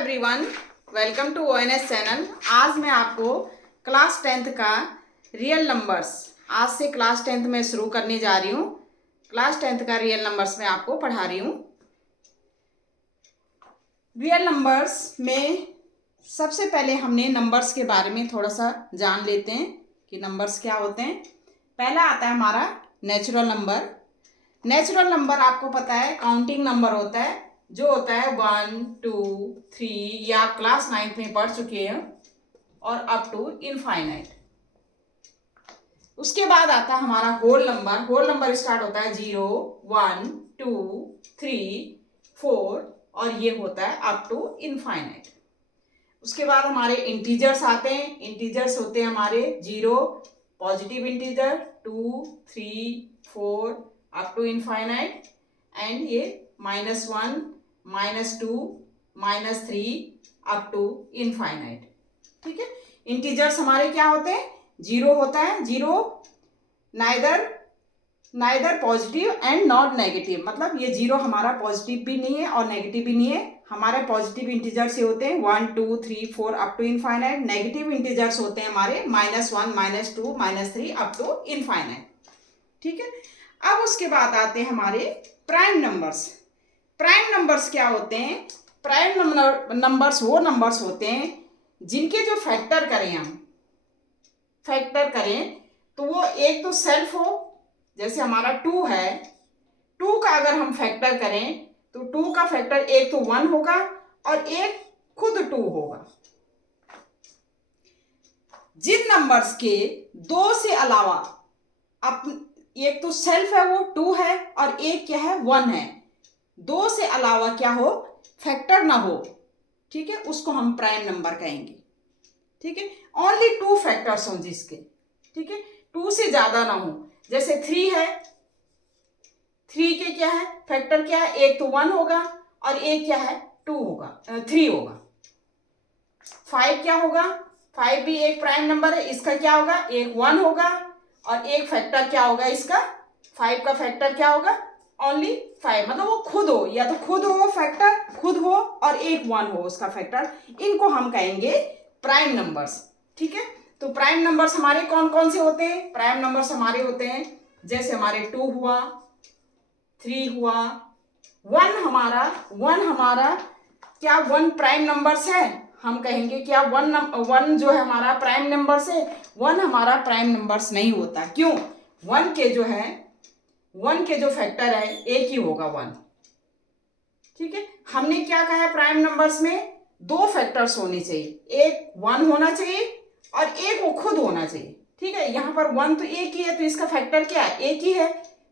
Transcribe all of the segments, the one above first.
Everyone, welcome to ONS channel. आज मैं आपको क्लास 10th का रियल नंबर्स आज से क्लास 10th में शुरू करने जा रही हूँ। क्लास 10th का रियल नंबर्स में आपको पढ़ा रही हूँ। रियल नंबर्स में सबसे पहले हमने नंबर्स के बारे में थोड़ा सा जान लेते हैं कि नंबर्स क्या होते हैं। पहला आता है हमारा नेचुरल नंबर। नेचुरल नंबर आपको पता है काउंटिंग नंबर होता है, जो होता है 1, 2, 3 या क्लास 9th में पढ़ चुके हैं और अप टू इनफाइनाइट। उसके बाद आता है हमारा whole number. Whole number start होता है 0, 1, 2, 3, 4 और ये होता है अप टू इनफाइनाइट। उसके बाद हमारे इंटीजर्स आते हैं। इंटीजर्स होते हैं हमारे 0 positive integer, 2, 3, 4 up to infinite and ये -1, -2, -3 अप टू इनफाइनाइट। ठीक है, इंटीजर्स हमारे क्या होते हैं? 0 होता है, 0 neither positive and not negative, मतलब ये 0 हमारा पॉजिटिव भी नहीं है और नेगेटिव भी नहीं है। हमारे पॉजिटिव इंटीजर्स ये होते हैं 1, 2, 3, 4 up to infinite. Negative integers होते हैं हमारे -1, -2, -3 अप टू इनफाइनाइट। ठीक है, अब उसके बाद आते हैं हमारे प्राइम नंबर्स। प्राइम नंबर्स क्या होते हैं? प्राइम नंबर्स वो नंबर्स होते हैं जिनके जो फैक्टर करें तो वो एक तो सेल्फ हो, जैसे हमारा 2 है, 2 का अगर हम फैक्टर करें तो 2 का फैक्टर एक तो 1 होगा और एक खुद 2 होगा। जिन नंबर्स के 2 से अलावा एक तो सेल्फ है वो 2 है और एक क्या है 1 है, 2 से अलावा क्या हो, फैक्टर ना हो, ठीक है, उसको हम प्राइम नंबर कहेंगे। ठीक है, ओनली 2 फैक्टर्स हों जिसके, ठीक है, 2 से ज्यादा ना हो। जैसे 3 है, 3 के क्या है फैक्टर, क्या है, एक तो 1 होगा और एक क्या है 2 होगा, 3 होगा। 5 क्या होगा, 5 भी एक प्राइम नंबर है, इसका क्या होगा, एक 1 होगा और एक फैक्टर क्या होगा इसका, 5 का फैक्टर क्या होगा, ओनली 5, मतलब वो खुद हो, या तो खुद हो फैक्टर, खुद हो और एक 1 हो उसका फैक्टर, इनको हम कहेंगे प्राइम नंबर्स। ठीक है, तो प्राइम नंबर्स हमारे कौन कौन से होते हैं? प्राइम नंबर्स हमारे होते हैं जैसे हमारे 2 हुआ, 3 हुआ, 1 हमारा क्या 1 प्राइम नंबर्स है? हम कहेंगे क्या 1 जो है हमारा प्राइम नंबर्स है? 1 हमारा प्राइम नंबर्स नहीं होता। क्यों? 1 के जो फैक्टर है एक ही होगा 1। ठीक है, हमने क्या कहा है प्राइम नंबर्स में 2 फैक्टर्स होने चाहिए, एक 1 होना चाहिए और एक वो खुद होना चाहिए। ठीक है, यहाँ पर 1 तो एक ही है तो इसका फैक्टर क्या है, एक ही है,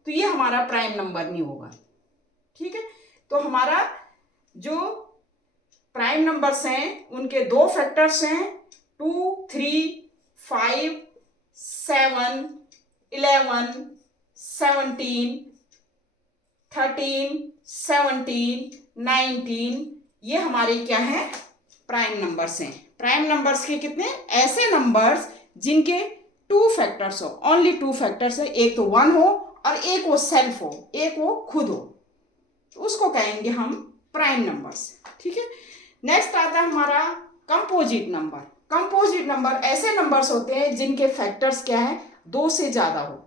तो ये हमारा प्राइम नंबर नहीं होगा। ठीक है, तो हमारा जो प्राइम नंबर्स हैं उनके 2 फैक्टर्स हैं 2, 3, 5, 7, 11, 17, 13, 17, 19, ये हमारे क्या है प्राइम नंबर्स हैं। प्राइम नंबर्स के कितने? ऐसे नंबर्स जिनके 2 फैक्टर्स हो, ओनली 2 फैक्टर्स है, एक तो 1 हो और एक वो सेल्फ हो, एक वो खुद हो, तो उसको कहेंगे हम प्राइम नंबर्स। ठीक है, नेक्स्ट आता है हमारा कंपोजिट नंबर। कंपोजिट नंबर ऐसे नंबर्स होते हैं जिनके फैक्टर्स क्या है 2 से ज्यादा हो।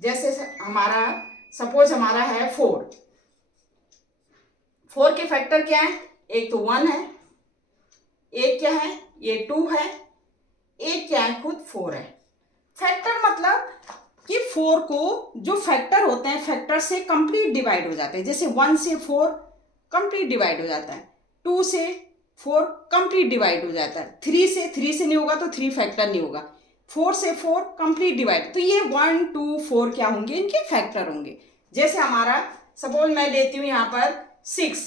जैसे हमारा सपोज हमारा है 4 के फैक्टर क्या है, एक तो 1 है, एक क्या है ये 2 है, एक क्या है खुद 4 है। फैक्टर मतलब कि 4 को जो फैक्टर होते हैं फैक्टर से कंप्लीट डिवाइड हो जाते हैं। जैसे 1 से 4 कंप्लीट डिवाइड हो जाता है, 2 से 4 कंप्लीट डिवाइड हो जाता है, 3 से नहीं होगा तो 3 फैक्टर नहीं होगा, 4 से 4 कंप्लीट डिवाइड, तो ये 1, 2, 4 क्या होंगे, इनके फैक्टर होंगे। जैसे हमारा सपोज मैं लेती हूँ यहाँ पर 6,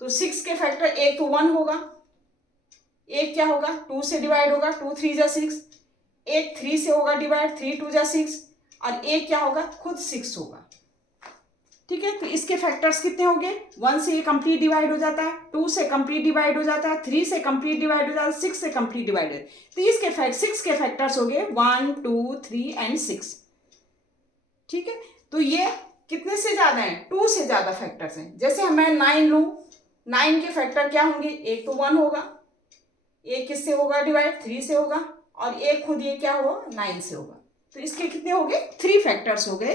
तो 6 के फैक्टर एक तो 1 होगा, एक क्या होगा 2 से डिवाइड होगा, 2, 3 जा 6, एक 3 से होगा डिवाइड, 3, 2 जा 6 और एक क्या होगा खुद 6 होगा। ठीक है, तो इसके फैक्टर्स कितने होंगे, 1 से ये कंप्लीट डिवाइड हो जाता है, 2 से कंप्लीट डिवाइड हो जाता है, 3 से कंप्लीट डिवाइड हो जाता है, 6 से कंप्लीट डिवाइड हो जाता है, तो इसके 6 के फैक्टर्स हो गए 1, 2, 3 एंड 6। ठीक है, तो ये कितने से ज्यादा है, 2 से ज्यादा फैक्टर्स हैं। जैसे मैं 9 लूँ, 9 के फैक्टर क्या होंगे, एक तो 1 होगा, एक किससे होगा डिवाइड, 3 से होगा, और एक खुद ये क्या होगा 9 से होगा। तो इसके कितने हो गए, 3 फैक्टर्स हो गए।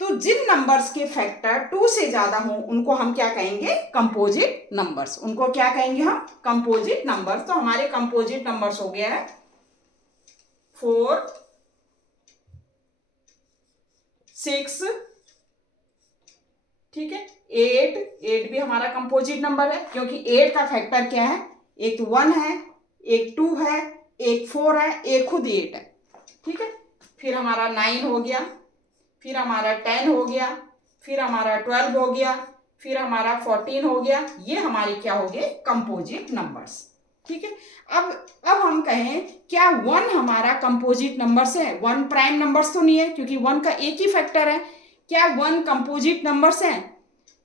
तो जिन नंबर्स के फैक्टर 2 से ज्यादा हो उनको हम क्या कहेंगे, कंपोजिट नंबर्स। उनको क्या कहेंगे हम, कंपोजिट नंबर्स। तो हमारे कंपोजिट नंबर्स हो गया है 4, 6, ठीक है, 8 भी हमारा कंपोजिट नंबर है, क्योंकि 8 का फैक्टर क्या है, एक 1 है, एक 2 है, एक 4 है, एक खुद 8 है, ठीक है। फिर हमारा 9 हो गया, फिर हमारा 10 हो गया, फिर हमारा 12 हो गया, फिर हमारा 14 हो गया। ये हमारे क्या हो गए, कंपोजिट नंबर्स, ठीक है। अब हम कहें क्या 1 हमारा कंपोजिट नंबर्स है, 1 प्राइम नंबर्स तो नहीं है, क्योंकि 1 का एक ही फैक्टर है। क्या 1 कंपोजिट नंबर्स है,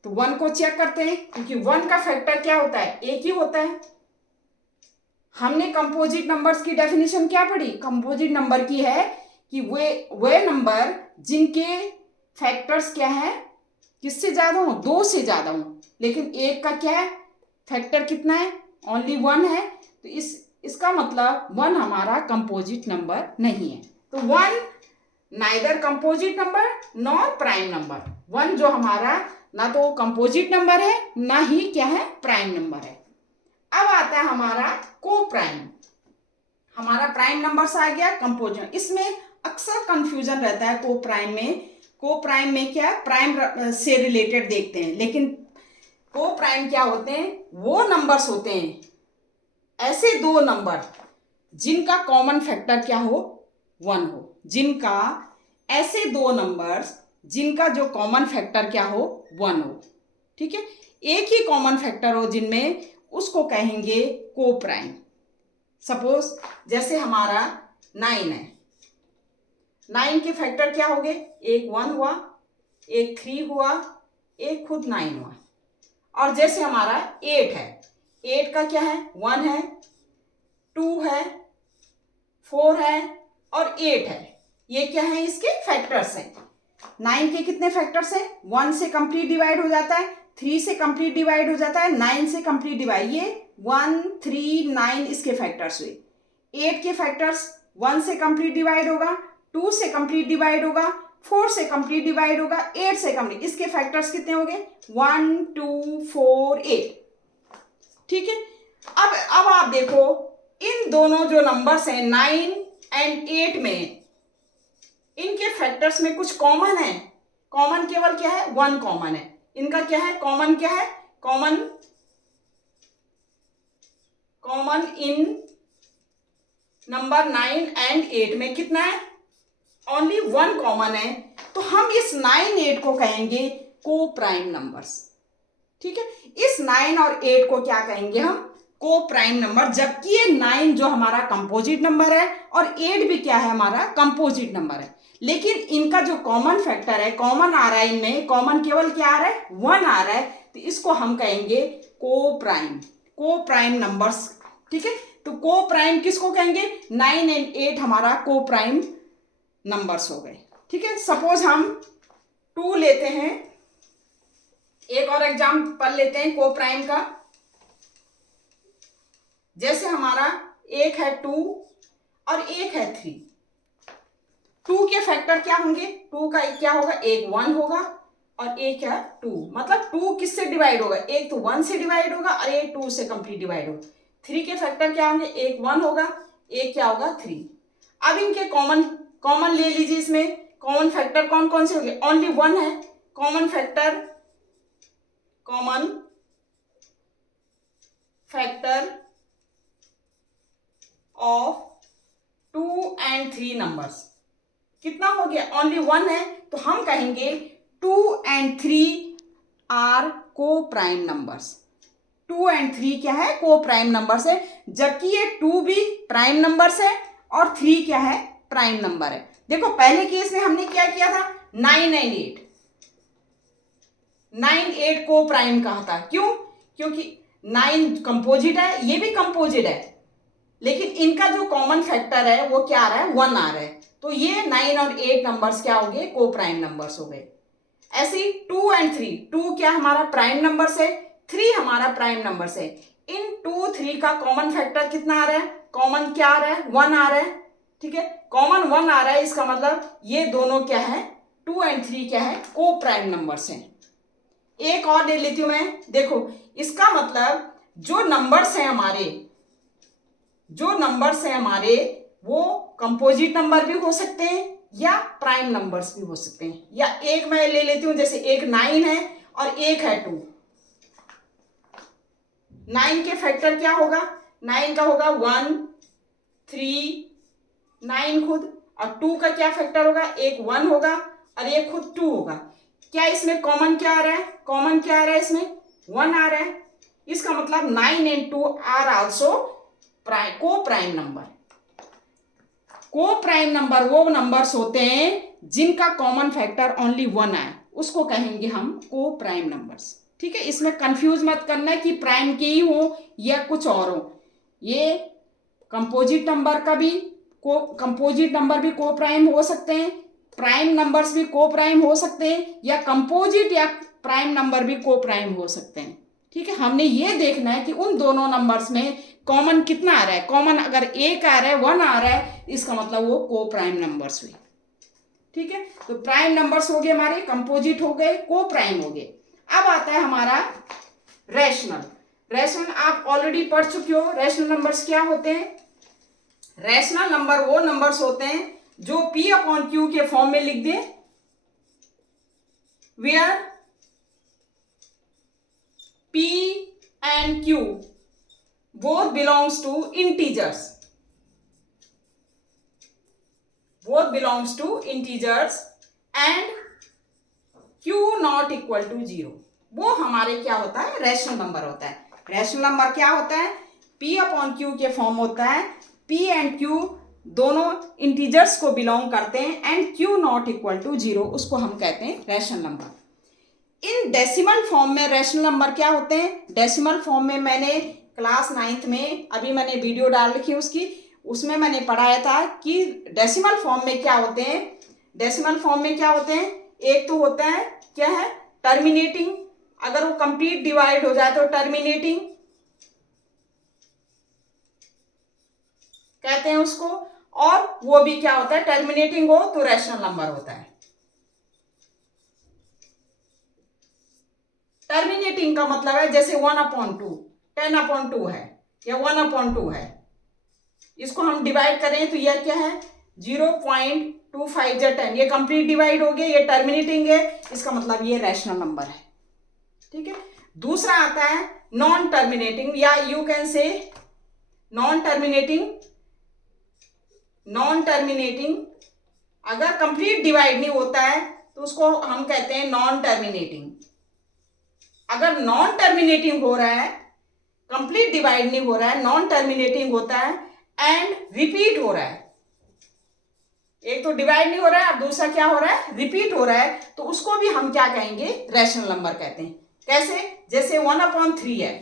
तो 1 को चेक करते हैं, क्योंकि 1 का फैक्टर क्या होता है, एक ही होता है। हमने कंपोजिट नंबर्स की डेफिनेशन क्या पढ़ी, कंपोजिट नंबर की है कि वे नंबर जिनके फैक्टर्स क्या है, किससे ज्यादा हो, 2 से ज्यादा हो, लेकिन एक का क्या है फैक्टर कितना है, ओनली 1 है। तो इसका मतलब 1 हमारा कंपोजिट नंबर नहीं है। तो 1 neither composite number nor prime number. 1 जो हमारा ना तो कंपोजिट नंबर है, ना ही क्या है प्राइम नंबर है। अब आता है हमारा को प्राइम। हमारा प्राइम नंबर्स आ गया, कंपोजिट। इसमें अक्सर कंफ्यूजन रहता है को प्राइम में। को प्राइम में क्या प्राइम से रिलेटेड देखते हैं, लेकिन को प्राइम क्या होते हैं, वो नंबर्स होते हैं, ऐसे 2 नंबर जिनका कॉमन फैक्टर क्या हो, 1 हो। जिनका ऐसे 2 नंबर्स जिनका जो कॉमन फैक्टर क्या हो, 1 हो, ठीक है। एक ही कॉमन फैक्टर हो जिनमें, उसको कहेंगे को प्राइम। सपोज जैसे हमारा 9 है, 9 के फैक्टर क्या हो गए, एक 1 हुआ, एक 3 हुआ, एक खुद 9 हुआ। और जैसे हमारा 8 है, 8 का क्या है, 1 है, 2 है, 4 है और 8 है। ये क्या है, इसके फैक्टर्स हैं। 9 के कितने फैक्टर्स हैं, 1 से कंप्लीट डिवाइड हो जाता है, 3 से कंप्लीट डिवाइड हो जाता है, 9 से कंप्लीट डिवाइड, ये 1, 3, 9 इसके फैक्टर्स हुए। 8 के फैक्टर्स 1 से कंप्लीट डिवाइड होगा, 2 से कंप्लीट डिवाइड होगा, 4 से कंप्लीट डिवाइड होगा, 8 से कंप्लीट। इसके फैक्टर्स कितने हो गए, 1, 2, 4, 8, ठीक है। अब आप देखो इन दोनों जो नंबर्स हैं 9 एंड 8 में, इनके फैक्टर्स में कुछ कॉमन है। कॉमन केवल क्या है, 1 कॉमन है। इनका क्या है, कॉमन क्या है, कॉमन इन नंबर 9 एंड 8 में कितना है, ओनली 1 कॉमन है। तो हम इस 9, 8 को कहेंगे को प्राइम नंबर्स, ठीक है। इस 9 और 8 को क्या कहेंगे हम, को प्राइम नंबर। जबकि ये 9 जो हमारा कंपोजिट नंबर है और 8 भी क्या है, हमारा कंपोजिट नंबर है, लेकिन इनका जो कॉमन फैक्टर है, कॉमन आ रहा है, इनमें कॉमन केवल क्या आ रहा है, 1 आ रहा है। तो इसको हम कहेंगे को प्राइम नंबर्स, ठीक है। तो को प्राइम किसको कहेंगे, 9 एंड 8 हमारा को प्राइम नंबर्स हो गए, ठीक है। सपोज हम 2 लेते हैं, एक और एग्जाम्पल लेते हैं को प्राइम का। जैसे हमारा एक है 2 और एक है 3। 2 के फैक्टर क्या होंगे, 2 का क्या होगा, एक 1 होगा और एक है 2। मतलब 2 किससे डिवाइड होगा, एक तो 1 से डिवाइड होगा और एक 2 से कंप्लीट डिवाइड होगा। 3 के फैक्टर क्या होंगे, एक 1 होगा, एक क्या होगा 3। अब इनके कॉमन ले लीजिए। इसमें कॉमन फैक्टर कौन कौन से होंगे, ओनली 1 है। Common factor of 2 and 3 numbers कितना हो गया, ओनली 1 है। तो हम कहेंगे 2 एंड 3 आर को प्राइम नंबर्स। 2 एंड 3 क्या है, को प्राइम नंबर्स है। जबकि ये 2 भी प्राइम नंबर्स है और 3 क्या है, प्राइम नंबर है। देखो पहले केस में हमने क्या किया था, 9 एंड 8, 9, 8 को प्राइम कहा था। क्यों, क्योंकि 9 कंपोजिट है, ये भी कंपोजिट है, लेकिन इनका जो कॉमन फैक्टर है वो क्या आ रहा है, 1 आ रहा है। तो ये 9 और 8 नंबर्स क्या हो गए, को प्राइम नंबर्स हो गए। ऐसे ही 2 एंड 3, 2 क्या हमारा प्राइम नंबर्स है, 3 हमारा प्राइम नंबर है। इन 2, 3 का कॉमन फैक्टर कितना आ रहा है? कॉमन क्या आ रहा है? 1 आ रहा है। ठीक है, कॉमन 1 आ रहा है, इसका मतलब ये दोनों क्या है? 2 और 3 क्या है? को प्राइम नंबर्स हैं। एक और ले लेती हूं मैं, देखो इसका मतलब जो नंबर्स हैं हमारे वो कंपोजिट नंबर भी हो सकते हैं या प्राइम नंबर्स भी हो सकते हैं। या एक मैं ले लेती हूं, जैसे एक 9 है और एक है 2। 9 के फैक्टर क्या होगा? 9 का होगा 1, 3, 9 खुद, और 2 का क्या फैक्टर होगा? एक 1 होगा और एक खुद 2 होगा। क्या इसमें कॉमन क्या आ रहा है? कॉमन क्या आ रहा है? इसमें 1 आ रहा है। इसका मतलब 9 and 2 आर आल्सो को प्राइम नंबर। को प्राइम नंबर वो नंबर्स होते हैं जिनका कॉमन फैक्टर ओनली 1 आए, उसको कहेंगे हम को प्राइम नंबर्स। ठीक है, इसमें कंफ्यूज मत करना कि प्राइम के ही हो या कुछ और हो। ये कंपोजिट नंबर भी को प्राइम हो सकते हैं, प्राइम नंबर्स भी को प्राइम हो सकते हैं, या कंपोजिट या प्राइम नंबर भी को प्राइम हो सकते हैं। ठीक है, हमने ये देखना है कि उन दोनों नंबर्स में कॉमन कितना आ रहा है। कॉमन अगर एक आ रहा है, 1 आ रहा है, इसका मतलब वो को प्राइम नंबर्स हुए। ठीक है, तो प्राइम नंबर्स हो गए हमारे, कंपोजिट हो गए, को प्राइम हो गए। अब आता है हमारा रैशनल। रैशनल आप ऑलरेडी पढ़ चुके हो। रैशनल नंबर्स क्या होते हैं? रैशनल नंबर वो नंबर्स होते हैं जो P अपॉन Q के फॉर्म में लिख दें, where P and Q both belongs to integers, and Q not equal to 0, वो हमारे क्या होता है? रैशनल नंबर होता है। रैशनल नंबर क्या होता है? P अपॉन Q के फॉर्म होता है, P एंड Q दोनों इंटीजर्स को बिलोंग करते हैं, and Q not equal to 0, उसको हम कहते हैं rational number. In decimal form में रैशनल नंबर क्या होते हैं? डेसिमल फॉर्म में मैंने क्लास 9th में अभी मैंने वीडियो डाल रखी है उसकी, उसमें मैंने पढ़ाया था कि डेसिमल फॉर्म में क्या होते हैं। डेसिमल फॉर्म में क्या होते हैं? एक तो होता है क्या है? टर्मिनेटिंग। अगर वो कंप्लीट डिवाइड हो जाए तो टर्मिनेटिंग कहते हैं उसको, और वो भी क्या होता है? टर्मिनेटिंग हो तो रैशनल नंबर होता है। टर्मिनेटिंग का मतलब है जैसे 1/2 10/2 है या 1/2 है, इसको हम डिवाइड करें तो यह क्या है? 0.25 या 10, ये कंप्लीट डिवाइड हो गया, ये टर्मिनेटिंग है, इसका मतलब ये रैशनल नंबर है। ठीक है, दूसरा आता है नॉन टर्मिनेटिंग, या यू कैन से नॉन टर्मिनेटिंग। अगर कंप्लीट डिवाइड नहीं होता है तो उसको हम कहते हैं नॉन टर्मिनेटिंग। अगर नॉन टर्मिनेटिंग हो रहा है, कंप्लीट डिवाइड नहीं हो रहा है, नॉन टर्मिनेटिंग होता है, एंड रिपीट हो रहा है, एक तो डिवाइड नहीं हो रहा है और दूसरा क्या हो रहा है? रिपीट हो रहा है, तो उसको भी हम क्या कहेंगे? रैशनल नंबर कहते हैं। कैसे? जैसे 1/3 है,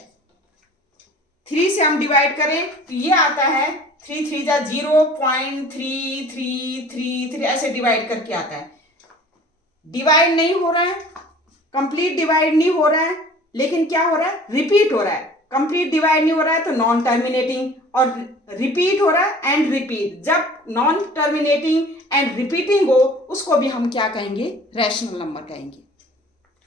3 से हम डिवाइड करें तो ये आता है 3 3 जा 0.3333, ऐसे डिवाइड करके आता है। डिवाइड नहीं हो रहा है, कंप्लीट डिवाइड नहीं हो रहा है, लेकिन क्या हो रहा है? रिपीट हो रहा है। कंप्लीट डिवाइड नहीं हो रहा है तो नॉन टर्मिनेटिंग, और रिपीट हो रहा है एंड रिपीट। जब नॉन टर्मिनेटिंग एंड रिपीटिंग हो उसको भी हम क्या कहेंगे? रैशनल नंबर कहेंगे।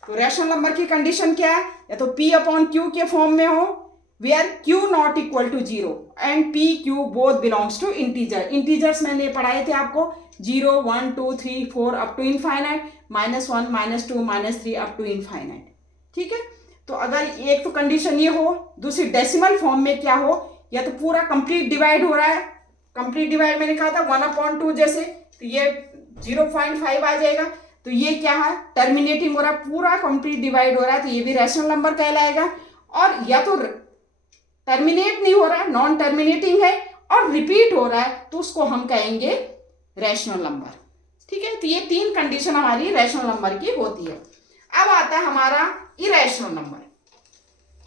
तो रैशनल नंबर की कंडीशन क्या है? या तो P अपॉन Q के फॉर्म में हो, where Q not equal to 0 and P Q both belongs to integer. Integers मैंने पढ़ाए थे आपको, 0 1 2 3 4 up to infinite, -1 -2 -3 up to infinite. ठीक है, तो अगर एक तो कंडीशन ये हो, दूसरी डेसिमल फॉर्म में क्या हो? या तो पूरा कंप्लीट डिवाइड हो रहा है, कंप्लीट डिवाइड मैंने कहा था 1/2 जैसे, तो ये 0.5 आ जाएगा, तो ये क्या है? टर्मिनेटिंग हो रहा है, पूरा कंप्लीट डिवाइड हो रहा है, तो ये भी रैशनल नंबर कहलाएगा। और या तो टर्मिनेट नहीं हो रहा है, नॉन टर्मिनेटिंग है, और रिपीट हो रहा है, तो उसको हम कहेंगे रैशनल नंबर। ठीक है, तो ये 3 कंडीशन हमारी रैशनल नंबर की होती है। अब आता है हमारा इरेशनल नंबर।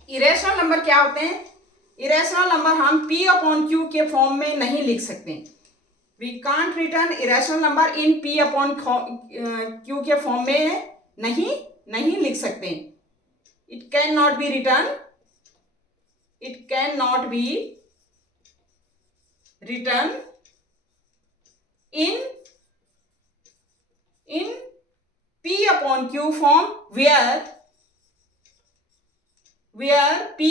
इरेशनल नंबर क्या होते हैं? इरेशनल नंबर हम P अपॉन Q के फॉर्म में नहीं लिख सकते। We can't written irrational number in P upon Q के फॉर्म में नहीं लिख सकते। it cannot be written, it cannot be written in P upon Q form where P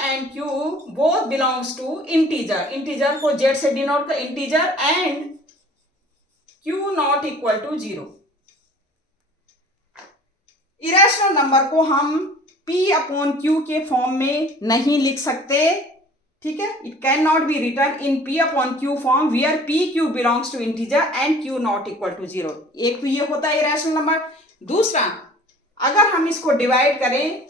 and Q both belongs to integer. Integer को Z से denote कर integer and Q not equal to 0. Irrational number को हम P upon Q के form में नहीं लिख सकते, ठीक है. It can not be written in P upon Q form where P Q belongs to integer and Q not equal to 0. एक तो ये होता है इरेशनल नंबर. दूसरा, अगर हम इसको डिवाइड करें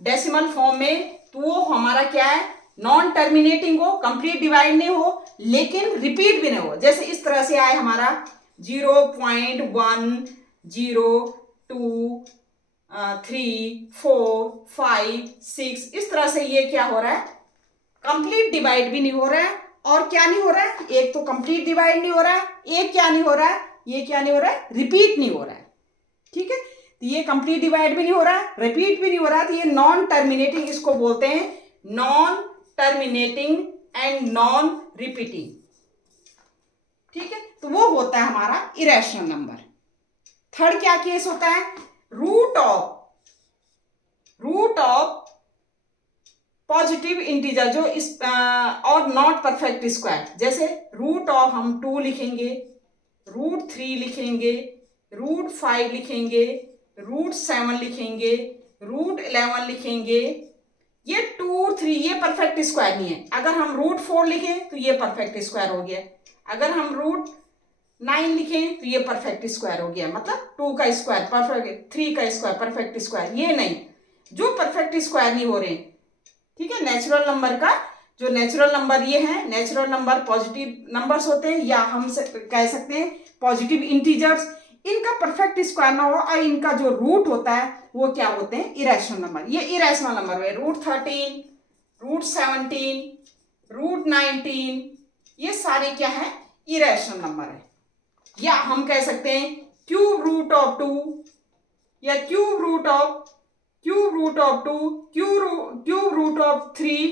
डेसिमल फॉर्म में तो वो हमारा क्या है, नॉन टर्मिनेटिंग हो, कंप्लीट डिवाइड नहीं हो, लेकिन रिपीट भी नहीं हो. जैसे इस तरह से आए हमारा 0.1 0 2 3 4 5 6, इस तरह से ये क्या हो रहा है, कंप्लीट डिवाइड भी नहीं हो रहा है. और क्या नहीं हो रहा है, एक तो कंप्लीट डिवाइड नहीं हो रहा है, एक क्या नहीं हो रहा है, ये क्या नहीं हो रहा है, रिपीट नहीं हो रहा है. ठीक है, तो ये कंप्लीट डिवाइड भी नहीं हो रहा है, रिपीट भी नहीं हो रहा है, तो ये नॉन टर्मिनेटिंग, इसको बोलते हैं non terminating and non repeating. ठीक है, तो वो होता है हमारा इरेशनल नंबर. थर्ड क्या केस होता है, रूट ऑफ पॉजिटिव इंटीजर जो इस और नॉट परफेक्ट स्क्वायर. जैसे रूट ऑफ हम 2 लिखेंगे, रूट 3 लिखेंगे, रूट 5 लिखेंगे, रूट 7 लिखेंगे, रूट 11 लिखेंगे. ये 2 3 ये परफेक्ट स्क्वायर नहीं है. अगर हम रूट 4 लिखें तो ये परफेक्ट स्क्वायर हो गया. अगर हम रूट 9 लिखें तो ये परफेक्ट स्क्वायर हो गया. मतलब 2 का स्क्वायर परफेक्ट, 3 का स्क्वायर परफेक्ट स्क्वायर. ये नहीं, जो परफेक्ट स्क्वायर नहीं हो रहे. ठीक है, नेचुरल नंबर का जो नेचुरल नंबर ये है, नेचुरल नंबर पॉजिटिव नंबर्स होते हैं, या हम कह सकते हैं पॉजिटिव इंटीजर्स. इनका परफेक्ट स्क्वायर ना हो और इनका जो रूट होता है वो क्या होते हैं, इरेशनल नंबर. ये इरेशनल नंबर है. रूट 13, रूट 17, रूट 19, ये सारे क्या है, इरेशनल नंबर है. या हम कह सकते हैं क्यूब रूट ऑफ 2, या cube root of 2, cube root of 3,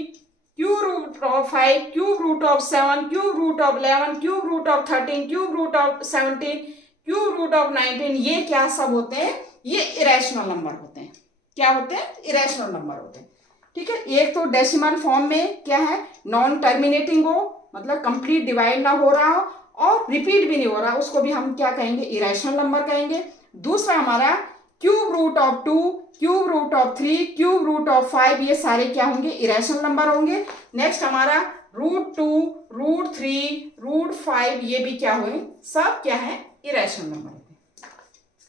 cube root of 5, cube root of 7, cube root of 11, cube root of 13, cube root of 17, cube root of 19. ये क्या सब होते हैं, ये इरेशनल नंबर होते हैं. क्या होते हैं, इरेशनल नंबर होते हैं. ठीक है, एक तो डेसिमल फॉर्म में क्या है, नॉन टर्मिनेटिंग हो, मतलब कंप्लीट डिवाइड ना हो रहा हो और रिपीट भी नहीं हो रहा, उसको भी हम क्या कहेंगे, इरेशनल नंबर कहेंगे. दूसरा हमारा cube root of 2, cube root of 3, cube root of 5, ये सारे क्या होंगे, इरेशनल नंबर होंगे. नेक्स्ट हमारा रूट 2, रूट 3, रूट 5, ये भी क्या हुए, सब क्या है, इरेशनल नंबर होते हैं.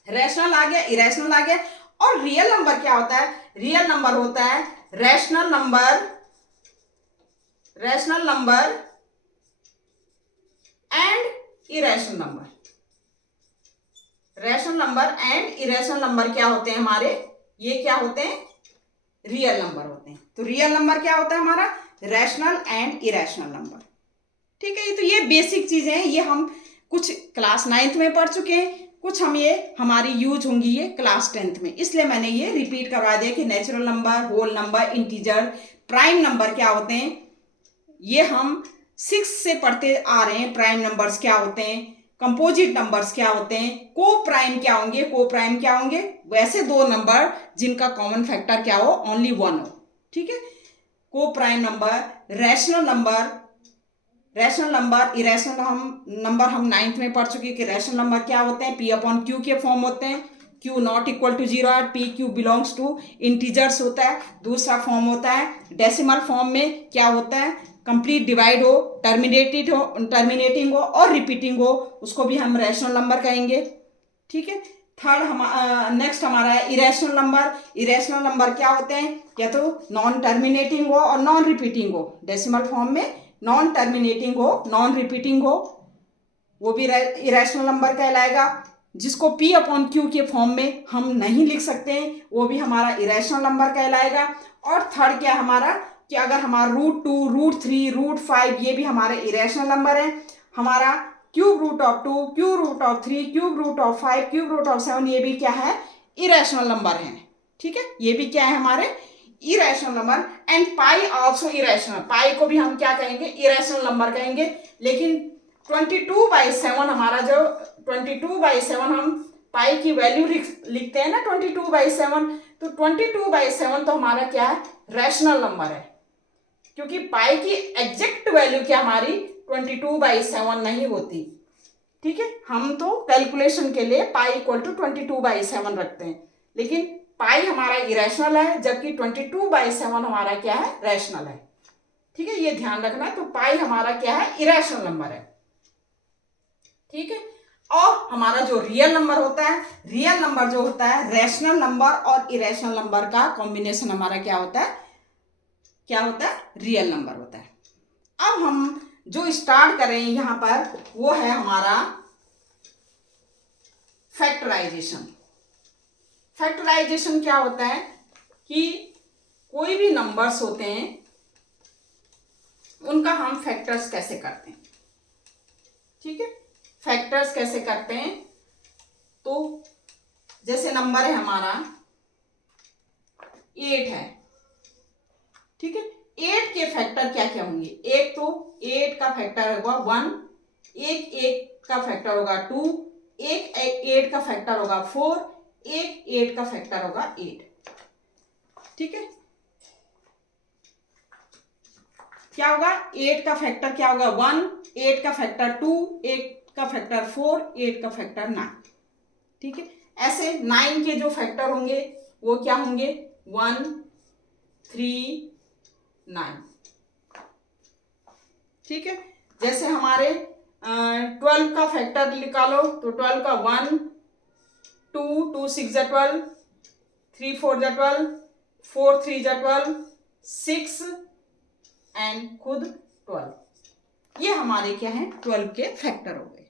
रैशनल आ गया, इरेशनल आ गया. और रियल नंबर क्या होता है, रियल नंबर होता है rational number and irrational number. Rational number and irrational number क्या होते हैं हमारे, ये क्या होते हैं, रियल नंबर होते हैं. तो रियल नंबर क्या होता है हमारा, रैशनल एंड इरेशनल नंबर. ठीक है, तो ये बेसिक चीजें हैं, ये हम कुछ क्लास 9th में पढ़ चुके हैं, कुछ हम ये हमारी यूज होंगी ये क्लास 10th में, इसलिए मैंने ये रिपीट करवा दिया कि natural number, whole number, integer, prime number क्या होते हैं. ये हम 6 से पढ़ते आ रहे हैं. प्राइम नंबर्स क्या होते हैं, कंपोजिट नंबर्स क्या होते हैं, को प्राइम क्या होंगे, को प्राइम क्या होंगे, वैसे दो नंबर जिनका कॉमन फैक्टर क्या हो, ओनली 1 हो. ठीक है, को prime number, rational number, irrational number हम 9th में पढ़ चुके हैं कि रैशनल नंबर क्या होते हैं, P अपॉन Q के फॉर्म होते हैं. Q नॉट इक्वल टू 0 है, P Q belongs to integers होता है. दूसरा फॉर्म होता है डेसिमल फॉर्म में क्या होता है, कंप्लीट डिवाइड हो, टर्मिनेटिंग हो और रिपीटिंग हो, उसको भी हम रैशनल नंबर कहेंगे. ठीक है, थर्ड नेक्स्ट हमारा है इरेशनल नंबर. इरेशनल नंबर क्या होते हैं, या तो नॉन टर्मिनेटिंग हो और नॉन रिपीटिंग हो. डेसिमल फॉर्म में नॉन टर्मिनेटिंग हो, नॉन रिपीटिंग हो, वो भी इरेशनल नंबर कहलाएगा. जिसको P अपॉन Q के फॉर्म में हम नहीं लिख सकते हैं, वो भी हमारा इरेशनल नंबर कहलाएगा. और थर्ड क्या हमारा, कि अगर हमारा रूट 2, रूट 3, रूट 5, ये भी हमारे इरेशनल नंबर है. हमारा cube root of 2, cube root of 3, cube root of 5, cube root of 7, ये भी क्या है, इरेशनल नंबर है. ठीक है, ये भी क्या है हमारे irrational number. And pi also irrational, pi को भी हम क्या कहेंगे, इरेशनल नंबर कहेंगे। लेकिन 22/7 हमारा जो 22/7 हम पाई की वैल्यू लिखते हैं ना 22/7, तो 22/7 तो हमारा क्या है, रैशनल नंबर है, क्योंकि पाई की एग्जैक्ट वैल्यू क्या हमारी 22/7 नहीं होती। ठीक है, हम तो कैलकुलेशन के लिए पाई इक्वल टू 22/7 रखते हैं, लेकिन पाई हमारा इरेशनल है, जबकि 22/7 हमारा क्या है, रैशनल है। ठीक है, ये ध्यान रखना है। तो पाई हमारा क्या है, इरेशनल नंबर है। ठीक है, और हमारा जो रियल नंबर होता है, रियल नंबर जो होता है, रैशनल नंबर और इरेशनल नंबर का कॉम्बिनेशन हमारा क्या होता है, क्या होता है, रियल नंबर होता है। अब हम जो स्टार्ट करें यहां पर, वो है हमारा फैक्टराइजेशन। फैक्टराइजेशन क्या होता है कि कोई भी नंबर्स होते हैं उनका हम फैक्टर्स कैसे करते हैं। ठीक है, फैक्टर्स कैसे करते हैं, तो जैसे नंबर है हमारा 8 है। ठीक है, 8 के फैक्टर क्या क्या होंगे, एक तो 8 का फैक्टर होगा 1, एक 8 का फैक्टर होगा 2, एक 8 का फैक्टर होगा 4, एक 8 का फैक्टर होगा 8। ठीक है, क्या होगा, 8 का फैक्टर क्या होगा 1, 8 का फैक्टर 2, 8 का फैक्टर 4, 8 का फैक्टर 9। ठीक है, ऐसे 9 के जो फैक्टर होंगे वो क्या होंगे, 1, 3, 9। ठीक है, जैसे हमारे 12 का फैक्टर निकालो, तो 12 का 1, 2, 2 6 जा 12, 3 4 जा 12, 4 3 जा 12, 6 एंड खुद 12। ये हमारे क्या है, 12 के फैक्टर हो गए।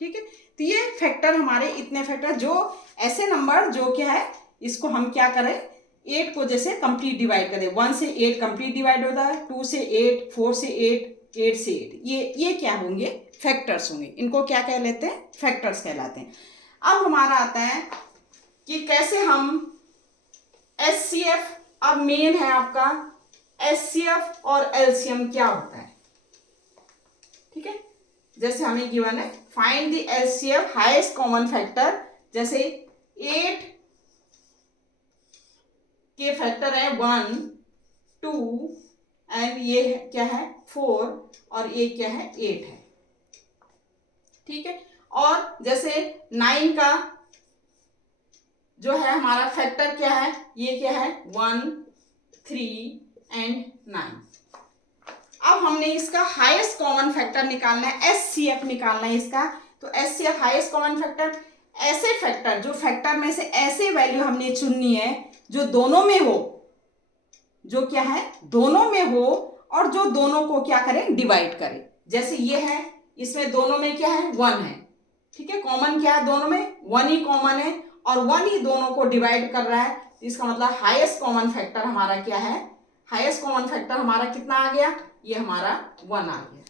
ठीक है, तो ये फैक्टर हमारे इतने फैक्टर, जो ऐसे नंबर जो क्या है, इसको हम क्या करें, 8 को जैसे कंप्लीट डिवाइड करें, 1 से 8 कंप्लीट डिवाइड होता है, 2 से 8, 4 से 8, 8 से 8, ये क्या होंगे, फैक्टर्स होंगे। इनको क्या कह लेते हैं, फैक्टर्स कहलाते हैं। अब हमारा आता है कि कैसे हम एचसीएफ, अब मेन है आपका एचसीएफ और एलसीएम क्या होता है। ठीक है, जैसे हमें गिवन है find the HCF highest common factor, जैसे 8 के फैक्टर है 1, 2 एंड ये क्या है 4 और ये क्या है 8 है। ठीक है, और जैसे 9 का जो है हमारा फैक्टर क्या है, ये क्या है 1, 3 एंड 9। अब हमने इसका हाईएस्ट कॉमन फैक्टर निकालना है, एचसीएफ निकालना है इसका। तो एचसीएफ हाईएस्ट कॉमन फैक्टर, ऐसे फैक्टर, जो फैक्टर में से ऐसे वैल्यू हमने चुननी है जो दोनों में हो, जो क्या है दोनों में हो, और जो दोनों को क्या करें, डिवाइड करें। जैसे ये है, इसमें दोनों में क्या है 1 है। ठीक है, कॉमन क्या है दोनों में, 1 ही कॉमन है, और 1 ही दोनों को डिवाइड कर रहा है। तो इसका मतलब हाईएस्ट कॉमन फैक्टर हमारा क्या है, हाईएस्ट कॉमन फैक्टर हमारा कितना आ गया, ये हमारा 1 आ गया।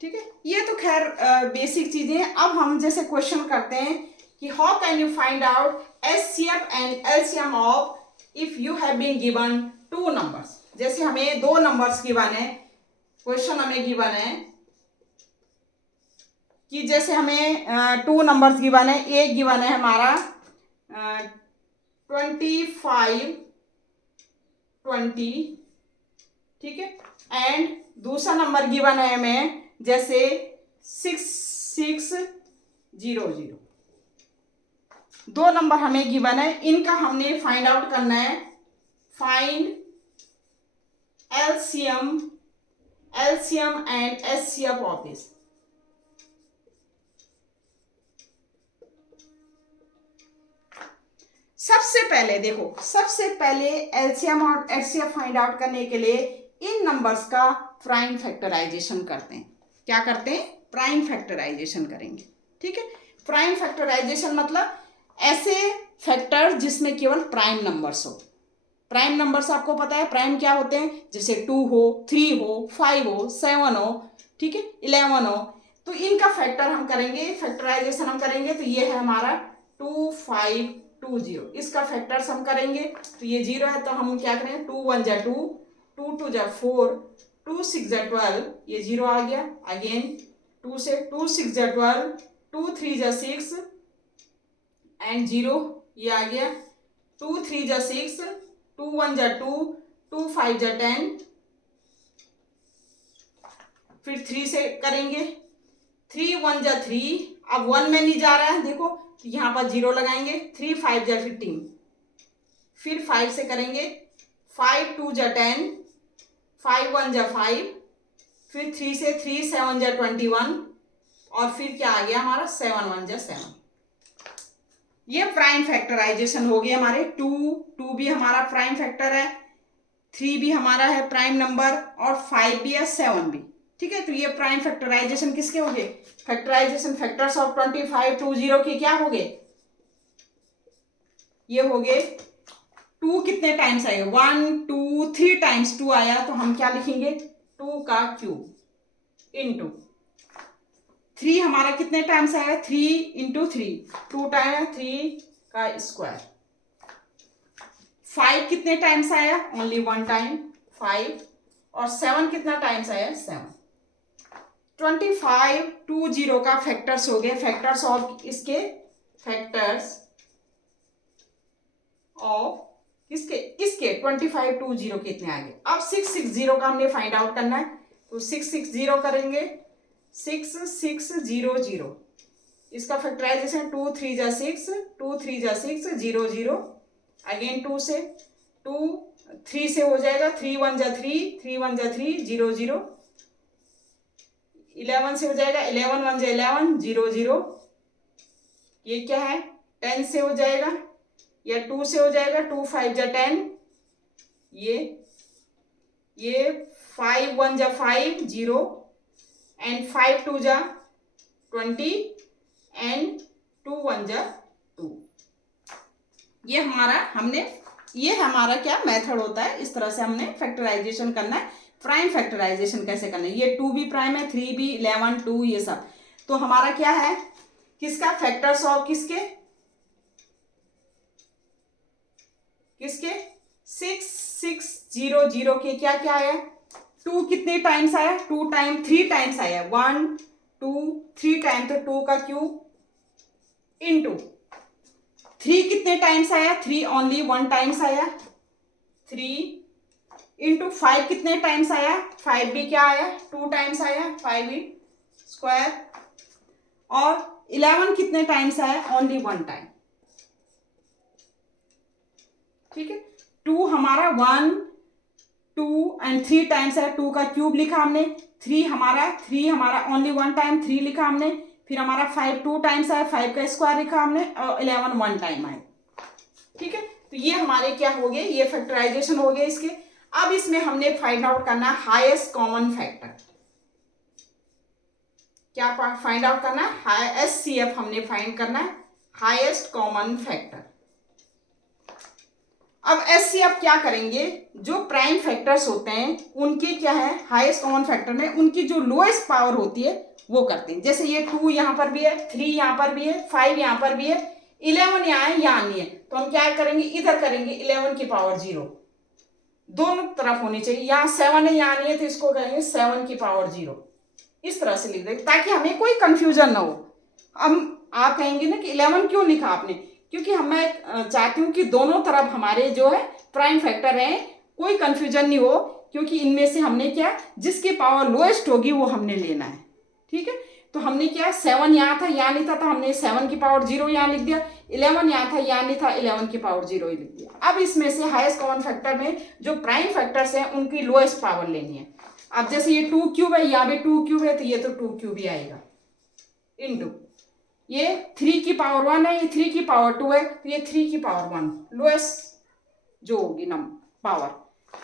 ठीक है, ये तो खैर बेसिक चीजें हैं। अब हम जैसे क्वेश्चन करते हैं कि how can you find out HCF and LCM of if you have been given 2 numbers. जैसे हमें 2 नंबर्स गिवन है, क्वेश्चन हमें गिवन है कि जैसे हमें 2 नंबर्स गिवन है, एक गिवन है हमारा 25, 20। ठीक है, एंड दूसरा नंबर गिवन है हमें जैसे 6, 6, 0, 0। 2 नंबर हमें गिवन है, इनका हमने फाइंड आउट करना है। Find LCM and HCF of this. सबसे पहले देखो, सबसे पहले एलसीएम और एचसीएफ फाइंड आउट करने के लिए इन नंबर्स का प्राइम फैक्टराइजेशन करते हैं। क्या करते हैं, प्राइम फैक्टराइजेशन करेंगे। ठीक है, प्राइम फैक्टराइजेशन मतलब ऐसे फैक्टर जिसमें केवल प्राइम नंबर्स हो। प्राइम नंबर्स आपको पता है प्राइम क्या होते हैं, जैसे 2 हो, 3 हो, 5 हो, 7 हो, ठीक है, 11 हो। तो इनका फैक्टर हम करेंगे, फैक्टराइजेशन हम करेंगे, तो ये है हमारा 2520। इसका फैक्टर्स हम करेंगे तो ये 0 है, तो हम क्या करेंगे 2 1 जा 2, 2 2 जा 4, 2 6 जा 12, ये 0 आ गया। अगेन 2 से 2 6 जा 12, 2 3 जा 6 एंड 0, ये आ गया। 2 3 जा 6, 2 1 जा 2, 2 5 जा 10, फिर 3 से करेंगे, 3 1 जा 3, अब 1 में नहीं जा रहा है देखो, तो यहाँ पर 0 लगाएंगे। 3 5 जा 15, फिर 5 से करेंगे, 5 2 जा 10, 5 1 जा 5, फिर 3 से 3 7 जा 21, और फिर क्या आ गया हमारा 7 1 जा 7। ये प्राइम फैक्टराइजेशन हो गया हमारे। 2 भी हमारा प्राइम फैक्टर है, 3 भी हमारा है प्राइम नंबर, और 5 भी है, 7 भी। ठीक है, तो ये प्राइम फैक्टराइजेशन किसके हो गए? फैक्टराइजेशन फैक्टर्स ऑफ 2520 के क्या हो गए? ये हो गए। 2 कितने टाइम्स आएगा? 1 2 3 टाइम्स 2 आया, तो हम क्या लिखेंगे 2 का क्यूब इंटू 3 हमारा कितने टाइम्स आया? 3 इंटू 3, 2 टाइम 3 का स्क्वायर। 5 कितने टाइम्स आया? ओनली 1 टाइम 5, और 7 कितना टाइम्स आया? 7। 2520 का फैक्टर्स हो गए। फैक्टर्स ऑफ इसके, फैक्टर्स ऑफ किसके? इसके 2520 कितने आ गए? अब 660 का हमने फाइंड आउट करना है, तो 660 करेंगे। 6600, इसका फैक्टराइजेशन 2 3 जा 6, 2 3 जा 6 0 0, अगेन 2 से 2 3 से हो जाएगा, 3 1 जा 3, 3 1 जा 3 0 0, 11 से हो जाएगा, 11 1 जा 11 0 0, ये क्या है 10 से हो जाएगा, या 2 से हो जाएगा, 2 5 जा 10, ये 5 1 जा 5 0, एंड 5 2 जा 20, एंड 2 1 जा 2। ये हमारा क्या मेथड होता है, इस तरह से हमने फैक्टराइजेशन करना है। प्राइम फैक्टराइजेशन कैसे करना है? ये 2 भी प्राइम है, 3 भी, 11 2, ये सब। तो हमारा क्या है, किसका फैक्टर्स ऑफ किसके 6600 के क्या क्या आया? 2 कितने टाइम्स आया? 2 टाइम 3 टाइम्स आया, 1 2 3 टाइम, तो 2 का क्यूब इंटू 3 कितने टाइम्स आया? 3 ओनली 1 टाइम्स आया, 3 इंटू 5 कितने टाइम्स आया? 5 भी क्या आया? 2 टाइम्स आया, 5 स्क्वायर, और 11 कितने टाइम्स आया? Only 1 time. ठीक है, 2 हमारा 1 2 एंड 3 टाइम्स है, 2 का क्यूब लिखा हमने। 3 हमारा ओनली 1 टाइम 3 लिखा हमने। फिर हमारा 5 2 टाइम्स आया, 5 का स्क्वायर लिखा हमने, और 11 1 टाइम आया। ठीक है, तो ये हमारे क्या हो गए? ये फैक्टराइजेशन हो गए इसके। अब इसमें हमने फाइंड आउट करना है हाईएस्ट कॉमन फैक्टर। क्या फाइंड आउट करना है? HCF हमने फाइंड करना है, हाईएस्ट कॉमन फैक्टर। अब HCF क्या करेंगे? जो प्राइम फैक्टर्स होते हैं उनके क्या है, हाईएस्ट कॉमन फैक्टर में उनकी जो लोएस्ट पावर होती है वो करते हैं। जैसे ये 2 यहाँ पर भी है, 3 यहाँ पर भी है, 5 यहाँ पर भी है, 11 यहाँ है, यहाँ नहीं है, तो हम क्या करेंगे? इधर करेंगे 11 की पावर 0, दोनों तरफ होनी चाहिए। यहाँ 7 है, यहाँ नहीं है, तो इसको करेंगे 7 की पावर 0। इस तरह से लिख देंगे ताकि हमें कोई कंफ्यूजन ना हो। अब आप कहेंगे ना कि 11 क्यों लिखा आपने? क्योंकि मैं चाहती हूँ कि दोनों तरफ हमारे जो है प्राइम फैक्टर रहे, कोई कंफ्यूजन नहीं हो, क्योंकि इनमें से हमने क्या, जिसकी पावर लोएस्ट होगी वो हमने लेना है। ठीक है, तो हमने क्या, 7 यहाँ था, यहाँ नहीं था, तो हमने 7 की पावर 0 यहाँ लिख दिया। 11 यहाँ था, यहाँ नहीं था, 11 की पावर 0 ही लिख दिया। अब इसमें से हाईएस्ट कॉमन फैक्टर में जो प्राइम फैक्टर्स हैं उनकी लोएस्ट पावर लेनी है। अब जैसे ये 2 क्यूब है, यहाँ भी 2 क्यूब है, तो ये तो 2 क्यूब ही आएगा, इंटू ये 3 की पावर 1 है, ये 3 की पावर 2 है, तो ये 3 की पावर 1 लोएस्ट जो होगी पावर।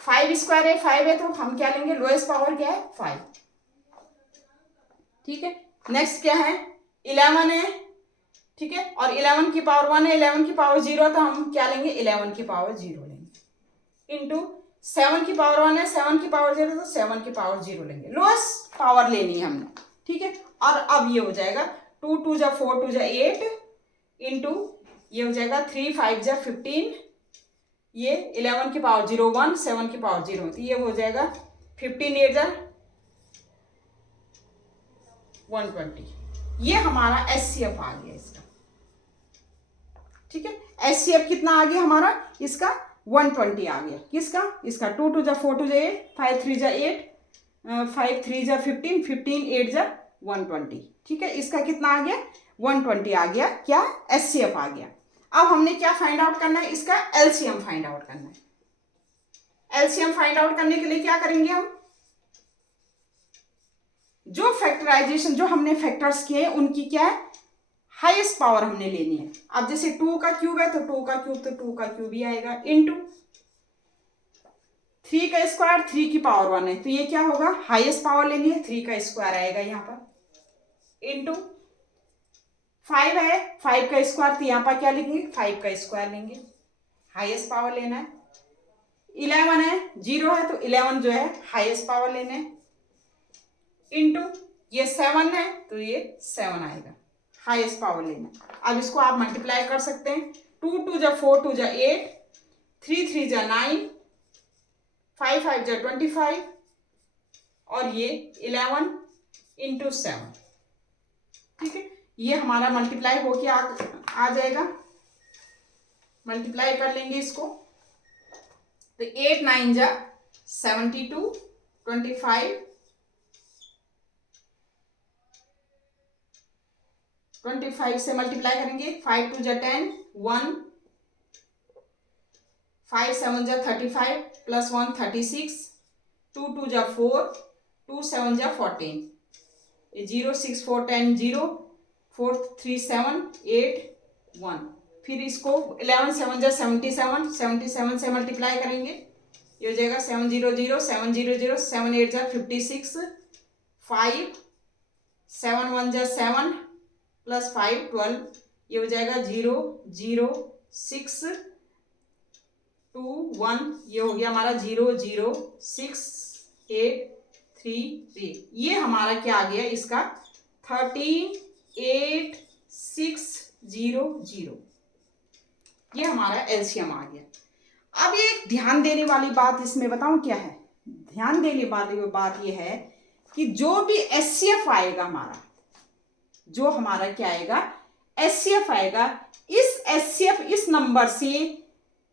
5 स्क्वायर है, 5 है, तो हम क्या लेंगे? लोएस्ट पावर क्या है? 5। ठीक है, नेक्स्ट क्या है? 11 है। ठीक है, और 11 की पावर 1 है, 11 की पावर 0, तो हम क्या लेंगे? 11 की पावर 0 लेंगे, इंटू 7 की पावर 1 है, 7 की पावर 0, तो 7 की पावर 0 लेंगे। लोएस्ट पावर लेनी है हमने। ठीक है। और अब ये हो जाएगा 2 2 जा 4 2 जा 8 इंटू ये हो जाएगा 3 5 जा 15, ये 11 की पावर 0 1 7 की पावर 0, तो ये हो जाएगा 15 8 जा 120। ये हमारा एचसीएफ आ गया इसका, ठीक है। एचसीएफ कितना आ गया हमारा इसका 120 आ गया। किसका? इसका 2 2 जा 4 2 जा 8 5 3 जा 8 5 3 जा 15 15 8 जा 120, ठीक है। इसका कितना आ गया 120 आ गया, क्या एचसीएफ आ गया। अब हमने क्या फाइंड आउट करना है, इसका एलसीएम फाइंड आउट करना है। एलसीएम फाइंड आउट करने के लिए क्या करेंगे हम, जो फैक्टराइजेशन जो हमने फैक्टर्स किए उनकी क्या है हाईएस्ट पावर हमने लेनी है। अब जैसे 2 का क्यूब है तो 2 का क्यूब तो 2 का क्यूब ही आएगा, इंटू 3 का स्क्वायर 3 की पावर 1 है तो ये क्या होगा हाईएस्ट पावर लेनी है, 3 का स्क्वायर आएगा यहाँ पर, इंटू 5 है 5 का स्क्वायर तो यहाँ पर क्या लेंगे 5 का स्क्वायर लेंगे, हाईएस्ट पावर लेना है। 11 है 0 है तो 11 जो है हाईएस्ट पावर लेना है, इंटू ये 7 है तो ये 7 आएगा, हाईएस्ट पावर लेना है। अब इसको आप मल्टीप्लाई कर सकते हैं, 2 2 जा 4 2 जा 8 3 3 जा 9 5 5 जा 25 और ये 11 इंटू 7, ठीक है। ये हमारा मल्टीप्लाई होके आ जाएगा, मल्टीप्लाई कर लेंगे इसको तो 8 9 जा 72 25 25 से मल्टीप्लाई करेंगे 5 2 जा 10 1 5 7 जा 35 प्लस 1 36 2 2 जा 4 2 7 जा 14, 0 6 4 10 0 4 3 7 8 1, फिर इसको 11 7 जा 77 77 से मल्टीप्लाई करेंगे, ये हो जाएगा 7 0 0 7 0 0 7 8 जा 56 5 7 1 जा 7 प्लस 5 12, ये हो जाएगा 0 0 6 2 1, ये हो गया हमारा 0 0 6 8 3 3, ये हमारा क्या आ गया इसका 13 8 6 0 0, ये हमारा एलसीएम आ गया। अब एक ध्यान देने वाली बात इसमें बताऊं क्या है, ध्यान देने वाली बात ये है कि जो भी एचसीएफ आएगा हमारा, जो हमारा क्या आएगा एचसीएफ आएगा, इस एचसीएफ इस नंबर से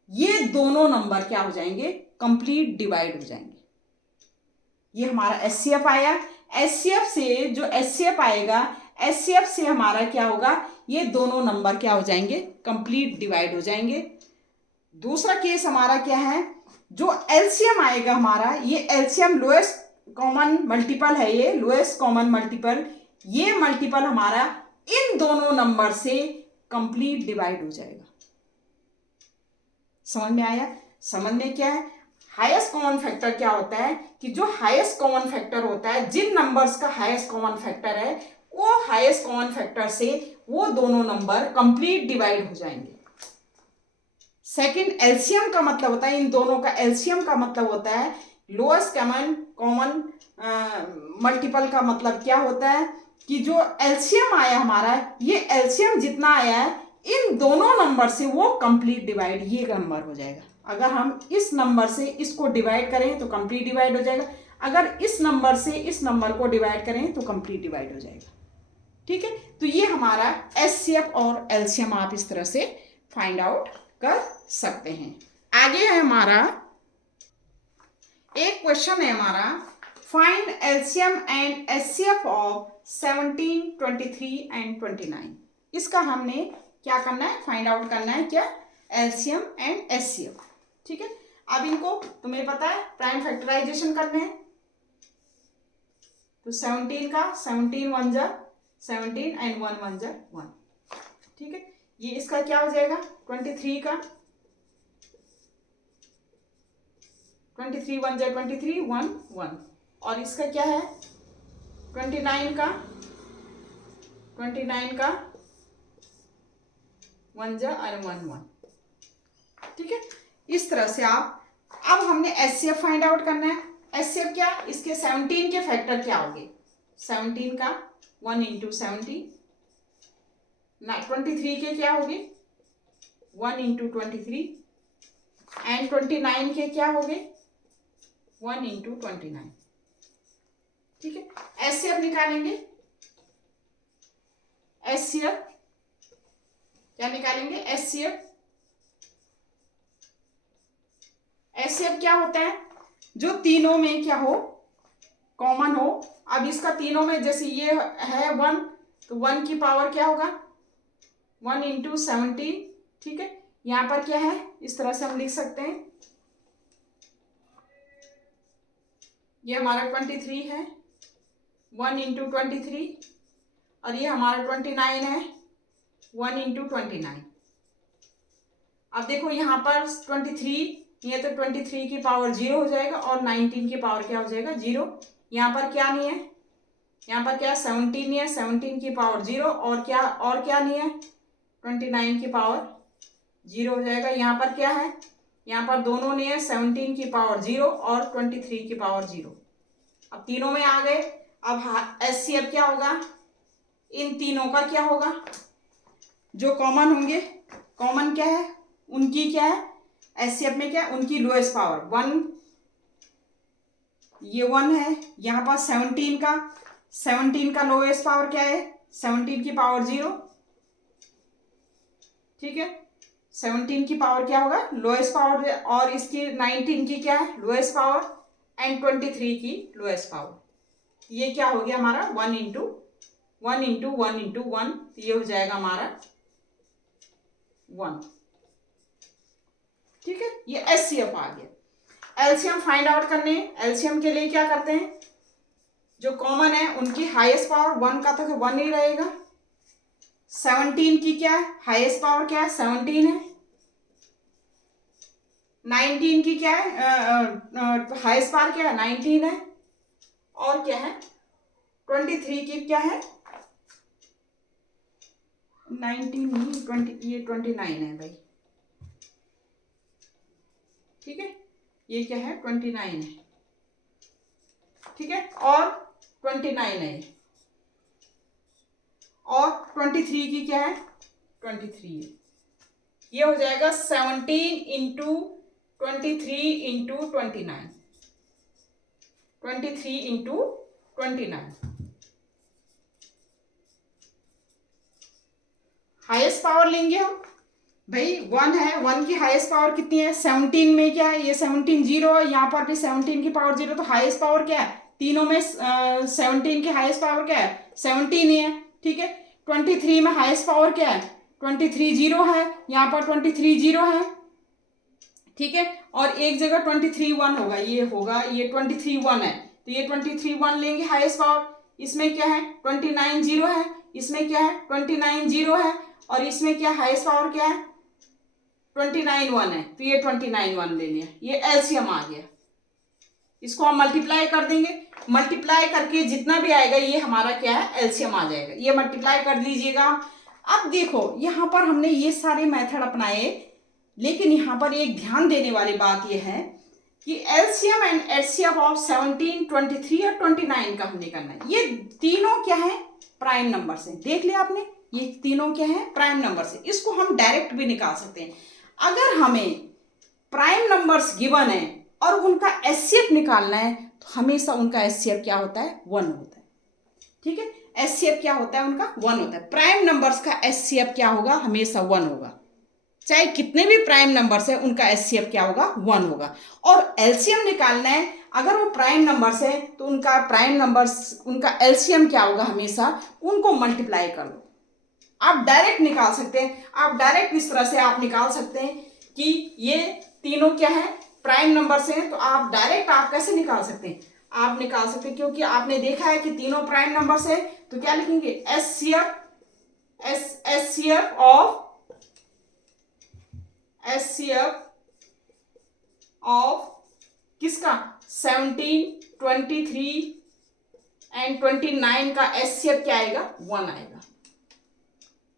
ये दोनों नंबर क्या हो जाएंगे कंप्लीट डिवाइड हो जाएंगे। ये हमारा एचसीएफ आया, एचसीएफ से जो एचसीएफ आएगा एचसीएफ से हमारा क्या होगा ये दोनों नंबर क्या हो जाएंगे कंप्लीट डिवाइड हो जाएंगे। दूसरा केस हमारा क्या है, जो एलसीएम आएगा हमारा, ये एलसीएम लोएस्ट कॉमन मल्टीपल है, ये लोएस्ट कॉमन मल्टीपल, ये मल्टीपल हमारा इन दोनों नंबर से कंप्लीट डिवाइड हो जाएगा। समझ में आया? समझ में क्या है, हाईएस्ट कॉमन फैक्टर क्या होता है कि जो हाईएस्ट कॉमन फैक्टर होता है, जिन नंबर्स का हाईएस्ट कॉमन फैक्टर है वो हाईएस्ट कॉमन फैक्टर से वो दोनों नंबर कंप्लीट डिवाइड हो जाएंगे। सेकंड एलसीएम का मतलब होता है, इन दोनों का एलसीएम का मतलब होता है लोएस्ट कॉमन मल्टीपल का मतलब क्या होता है कि जो एलसीएम आया हमारा, ये एलसीएम जितना आया है इन दोनों नंबर से वो कंप्लीट डिवाइड ये नंबर हो जाएगा। अगर हम इस नंबर से इसको डिवाइड करें तो कंप्लीट डिवाइड हो जाएगा, अगर इस नंबर से इस नंबर को डिवाइड करें तो कंप्लीट डिवाइड हो जाएगा। ठीक है, तो ये हमारा एचसीएफ और एलसीएम आप इस तरह से फाइंड आउट कर सकते हैं। आगे है हमारा एक क्वेश्चन है हमारा, find LCM and HCF of 17, 23 and 29। इसका हमने क्या करना है, फाइंड आउट करना है क्या, एलसीएम एंड एचसीएफ। ठीक है, अब इनको तुम्हें पता है प्राइम फैक्टराइजेशन करने हैं, तो 17 का 17 1 जा 17 एंड 1 1 जा 1। ठीक है, ये इसका क्या हो जाएगा 23 का 23 1 जा 23 1 1, और इसका क्या है 29 का 1 जा और 1 1। ठीक है, इस तरह से आप, अब हमने एचसीएफ फाइंड आउट करना है। एचसीएफ क्या, इसके 17 के फैक्टर क्या होंगे, 17 का 1 इंटू 17, 23 के क्या होगी 1 इंटू 23, एंड 29 के क्या हो गए 1 इंटू 29। ठीक है, एचसीएफ निकालेंगे। एचसीएफ क्या निकालेंगे? एचसीएफ। एचसीएफ क्या होता है? जो तीनों में क्या हो, कॉमन हो। अब इसका तीनों में जैसे ये है 1, तो 1 की पावर क्या होगा 1 इंटू 17। ठीक है, यहां पर क्या है, इस तरह से हम लिख सकते हैं, ये हमारा 23 है 1 इंटू 23, और ये हमारा 29 है 1 इंटू 29। अब देखो यहाँ पर 23, ये तो 23 की पावर 0 हो जाएगा, और 19 की पावर क्या हो जाएगा 0। यहाँ पर क्या नहीं है, यहाँ पर क्या 17 नहीं है, 17 की पावर 0, और क्या नहीं है 29 की पावर 0 हो जाएगा। यहाँ पर क्या है, यहाँ पर दोनों नहीं है, 17 की पावर 0 और 23 की पावर 0। अब तीनों में आ गए। अब एचसीएफ क्या होगा, इन तीनों का क्या होगा, जो कॉमन होंगे, कॉमन क्या है उनकी, क्या है एचसीएफ में क्या है, उनकी लोएस्ट पावर 1, ये 1 है। यहाँ पर 17 का लोएस्ट पावर क्या है 17 की पावर 0। ठीक है, 17 की पावर क्या होगा लोएस्ट पावर, और इसकी 19 की क्या है लोएस्ट पावर, एंड 23 की लोएस्ट पावर। ये क्या हो गया हमारा 1 इंटू 1 इंटू 1 इंटू 1, ये हो जाएगा हमारा 1। ठीक है, ये एचसीएफ आ गया। एलसीएम फाइंड आउट करने, एलसीएम के लिए क्या करते हैं, जो कॉमन है उनकी हाईएस्ट पावर 1 का तो 1 ही रहेगा। 17 की क्या है हाईएस्ट पावर, क्या है 17 है। 19 की क्या है हाईएस्ट पावर क्या है 19 है, और क्या है 23 की क्या है 19 नहीं 20, ये 29 है भाई। ठीक है, ये क्या है 29 है। ठीक है, और 29 है, और 23 की क्या है 23 है। ये हो जाएगा 17 into 23 into 29, 23 into 29। Highest power लेंगे हम भाई 1 है, 1 की हाईएस्ट पावर कितनी है 17 में क्या है, ये 17 0 है, यहाँ पर भी 17 की पावर 0, तो हाईएस्ट पावर क्या है तीनों में 17 की हाईएस्ट पावर क्या है 17 ही है। ठीक है, 23 में हाईएस्ट पावर क्या है 23 0 है, यहाँ पर 23 0 है। ठीक है, और एक जगह 23 1 होगा, ये 23 1 है, तो ये 23 1 लेंगे हाईएस्ट पावर। इसमें क्या है 29 0 है, इसमें क्या है 29 0 है, और इसमें क्या हाईएस्ट पावर क्या है 29 1 है, तो ये 29 1 ले लिया, ये एलसीएम आ गया। इसको हम मल्टीप्लाई कर देंगे, मल्टीप्लाई करके जितना भी आएगा ये हमारा क्या है एलसीएम आ जाएगा। ये मल्टीप्लाई कर लीजिएगा। अब देखो यहाँ पर हमने ये सारे मेथड अपनाए, लेकिन यहाँ पर एक ध्यान देने वाली बात यह है कि एलसीएम एंड एचसीएफ ऑफ 17, 23 और 29 का हमने करना है। ये तीनों क्या है प्राइम नंबर से, देख लिया आपने, ये तीनों क्या है प्राइम नंबर से। इसको हम डायरेक्ट भी निकाल सकते हैं। अगर हमें प्राइम नंबर्स गिवन है और उनका एचसीएफ निकालना है, तो हमेशा उनका एचसीएफ क्या होता है 1 होता है। ठीक है, एचसीएफ क्या होता है उनका 1 होता है। प्राइम नंबर्स का एचसीएफ क्या होगा हमेशा 1 होगा, चाहे कितने भी प्राइम नंबर्स है उनका एचसीएफ क्या होगा 1 होगा। और एलसीएम निकालना है, अगर वो प्राइम नंबर्स है तो उनका प्राइम नंबर्स उनका एलसीएम क्या होगा हमेशा, उनको मल्टीप्लाई कर दो। आप डायरेक्ट निकाल सकते हैं, आप डायरेक्ट इस तरह से आप निकाल सकते हैं कि ये तीनों क्या है प्राइम नंबर्स हैं, तो आप डायरेक्ट आप कैसे निकाल सकते हैं, आप निकाल सकते हैं क्योंकि आपने देखा है कि तीनों प्राइम नंबर्स है, तो क्या लिखेंगे एचसीएफ ऑफ किसका 17, 23 एंड 29 का एचसीएफ क्या आएगा 1 आएगा।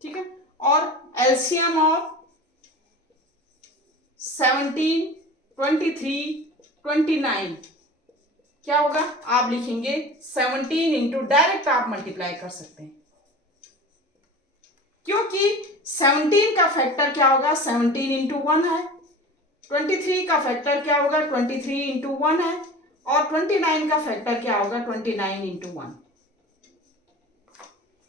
ठीक है, और एलसीएम ऑफ 17, 23, 29 क्या होगा, आप लिखेंगे 17 इंटू, डायरेक्ट आप मल्टीप्लाई कर सकते हैं, क्योंकि 17 का फैक्टर क्या होगा, 17 इंटू 1 है, 23 का फैक्टर क्या होगा, 23 इंटू 1 है, और 29 का फैक्टर क्या होगा, 29 इंटू 1।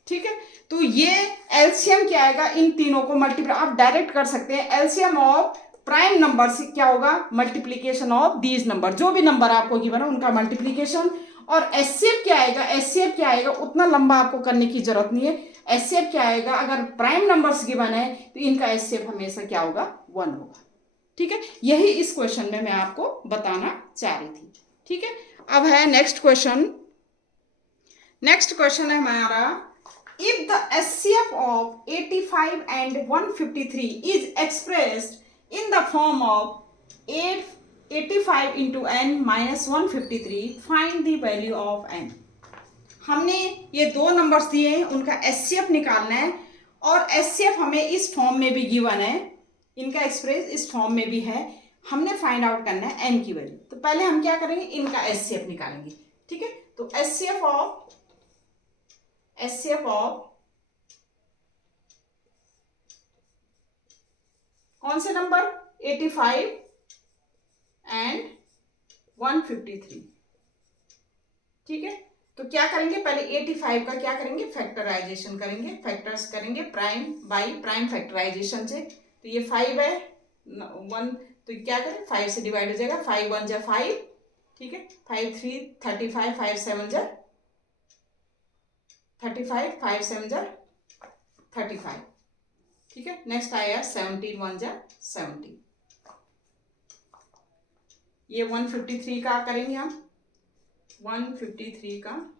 ठीक है, तो ये एलसीएम क्या आएगा, इन तीनों को मल्टीप्लाई आप डायरेक्ट कर सकते हैं। एलसीएम ऑफ प्राइम नंबर से क्या होगा, मल्टीप्लीकेशन ऑफ दीज नंबर, जो भी नंबर आपको गिवन है उनका मल्टीप्लीकेशन। और एचसीएफ क्या आएगा, एचसीएफ क्या आएगा, उतना लंबा आपको करने की जरूरत नहीं है। एचसीएफ क्या आएगा, अगर प्राइम नंबर्स गिवन है तो इनका एचसीएफ हमेशा क्या होगा, 1 होगा। ठीक है, यही इस क्वेश्चन में मैं आपको बताना चाह रही थी। ठीक है, अब है नेक्स्ट क्वेश्चन। नेक्स्ट क्वेश्चन है हमारा, if the HCF of 85 and 153 is expressed in the form of 85 into n minus 153, find the value of n। हमने ये दो नंबर्स दिए हैं, उनका एचसीएफ निकालना है, और एचसीएफ हमें इस फॉर्म में भी गिवन है, इनका एक्सप्रेस इस फॉर्म में भी है, हमने फाइंड आउट करना है एन की वैल्यू। तो पहले हम क्या करेंगे, इनका एचसीएफ निकालेंगे। ठीक है, तो एचसीएफ ऑफ कौन से नंबर, 85 एंड 153। ठीक है, तो क्या करेंगे, पहले 85 का क्या करेंगे, फैक्टराइजेशन करेंगे, फैक्टर्स करेंगे प्राइम बाई प्राइम फैक्टराइजेशन से। तो ये 5 है, 1, तो क्या करें, 5 से डिवाइड हो जाएगा, 5 1 जा 5। ठीक है, 5 3 35, 5 7 जा 35, 5 7 जा 35। ठीक है, नेक्स्ट आया 17 1 जा 17। ये 153 का करेंगे हम, 153 का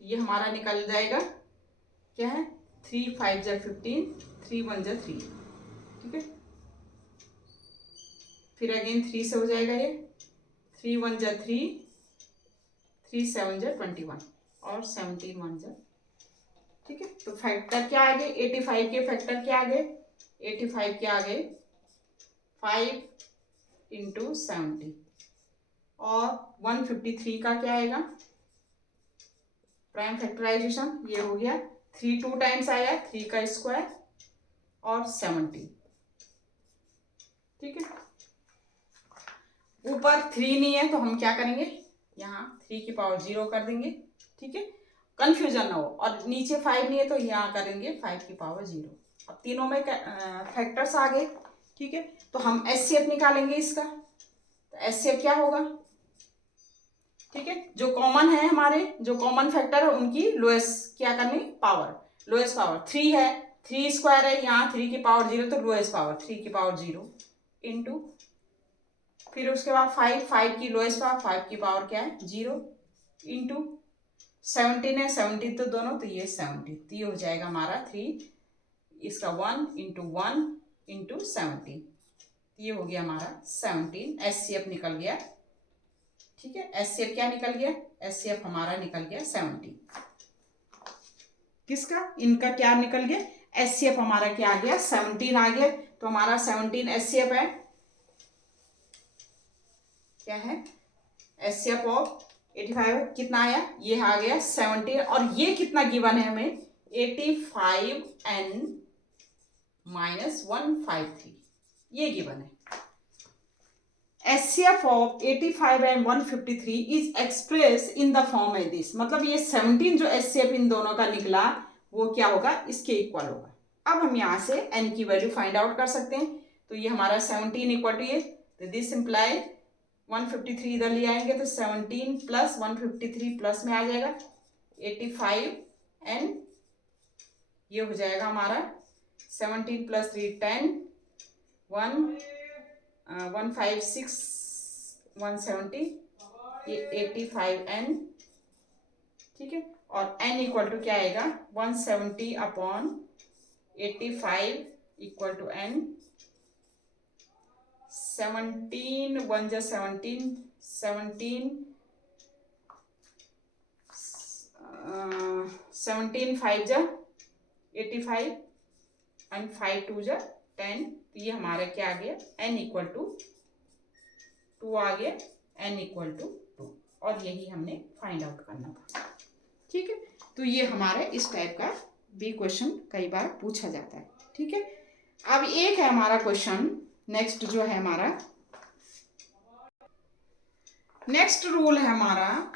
ये हमारा निकल जाएगा, क्या है, 3 5 जा 15, 3 1 जा 3। ठीक है, फिर अगेन 3 से हो जाएगा ये, 3 1 जा 3, 3 7 जा 21, और 17 1 जा। ठीक है, तो फैक्टर क्या आ गए, 85 के फैक्टर क्या आ गए, 85 क्या आ गए, 5 इंटू 70, और 153 का क्या आएगा, प्राइम फैक्टराइजेशन, ये हो गया 3 2 टाइम्स आया, 3 का स्क्वायर और 70। ठीक है, ऊपर 3 नहीं है तो हम क्या करेंगे, यहाँ 3 की पावर 0 कर देंगे। ठीक है, कंफ्यूजन ना हो, और नीचे 5 नहीं है तो यहाँ करेंगे 5 की पावर 0। अब तीनों में फैक्टर्स आ गए। ठीक है, तो हम एचसीएफ निकालेंगे इसका, तो एचसीएफ क्या होगा, ठीक है, जो कॉमन है हमारे, जो कॉमन फैक्टर है उनकी लोएस्ट क्या करनी, पावर, लोएस्ट पावर 3 है, 3 स्क्वायर है, यहाँ 3 की पावर 0, तो लोएस्ट पावर 3 की पावर 0 इंटू, फिर उसके बाद 5 की लोएस्ट पावर, 5 की पावर क्या है 0 इंटू 17 है, 17 तो दोनों, तो ये 70, तो ये हो जाएगा हमारा 3, इसका 1 इंटू 1 इंटू 17, ये हो गया हमारा 17। एचसीएफ निकल गया। ठीक है, एचसीएफ क्या निकल गया, एचसीएफ हमारा निकल गया 70। किसका, इनका क्या निकल गया, एचसीएफ हमारा क्या आ गया, 17 आ गया। तो हमारा 17 एचसीएफ है, क्या है, एचसीएफ ऑफ 85 कितना आया, ये आ गया 17, और ये कितना गिवन है हमें, 85n माइनस 153, ये गिवन है। HCF of 85 and 153 is expressed in the form like this, मतलब ये 17 जो HCF इन दोनों का निकला वो क्या होगा, इसके इक्वल होगा। अब हम यहाँ से n की वैल्यू फाइंड आउट कर सकते हैं। तो ये हमारा 17 इक्वल टू ये, तो दिस इम्प्लाई 153 इधर ले आएंगे तो 17 प्लस 153 प्लस में आ जाएगा 85n, ये हो जाएगा हमारा 17 प्लस 3 10, 156 170, ये 85n। ठीक है, और n इक्वल टू क्या आएगा, 170 अपॉन 85 इक्वल टू n, 17 1 जा 17, 17 5 जा 85 एंड 5 2 जा 10, तो ये हमारा क्या आ गया, n इक्वल टू 2 आ गया, n इक्वल टू 2। और यही हमने फाइंड आउट करना था। ठीक है, तो ये हमारे इस टाइप का भी क्वेश्चन कई बार पूछा जाता है। ठीक है, अब एक है हमारा क्वेश्चन नेक्स्ट जो है हमारा नेक्स्ट रूल है हमारा,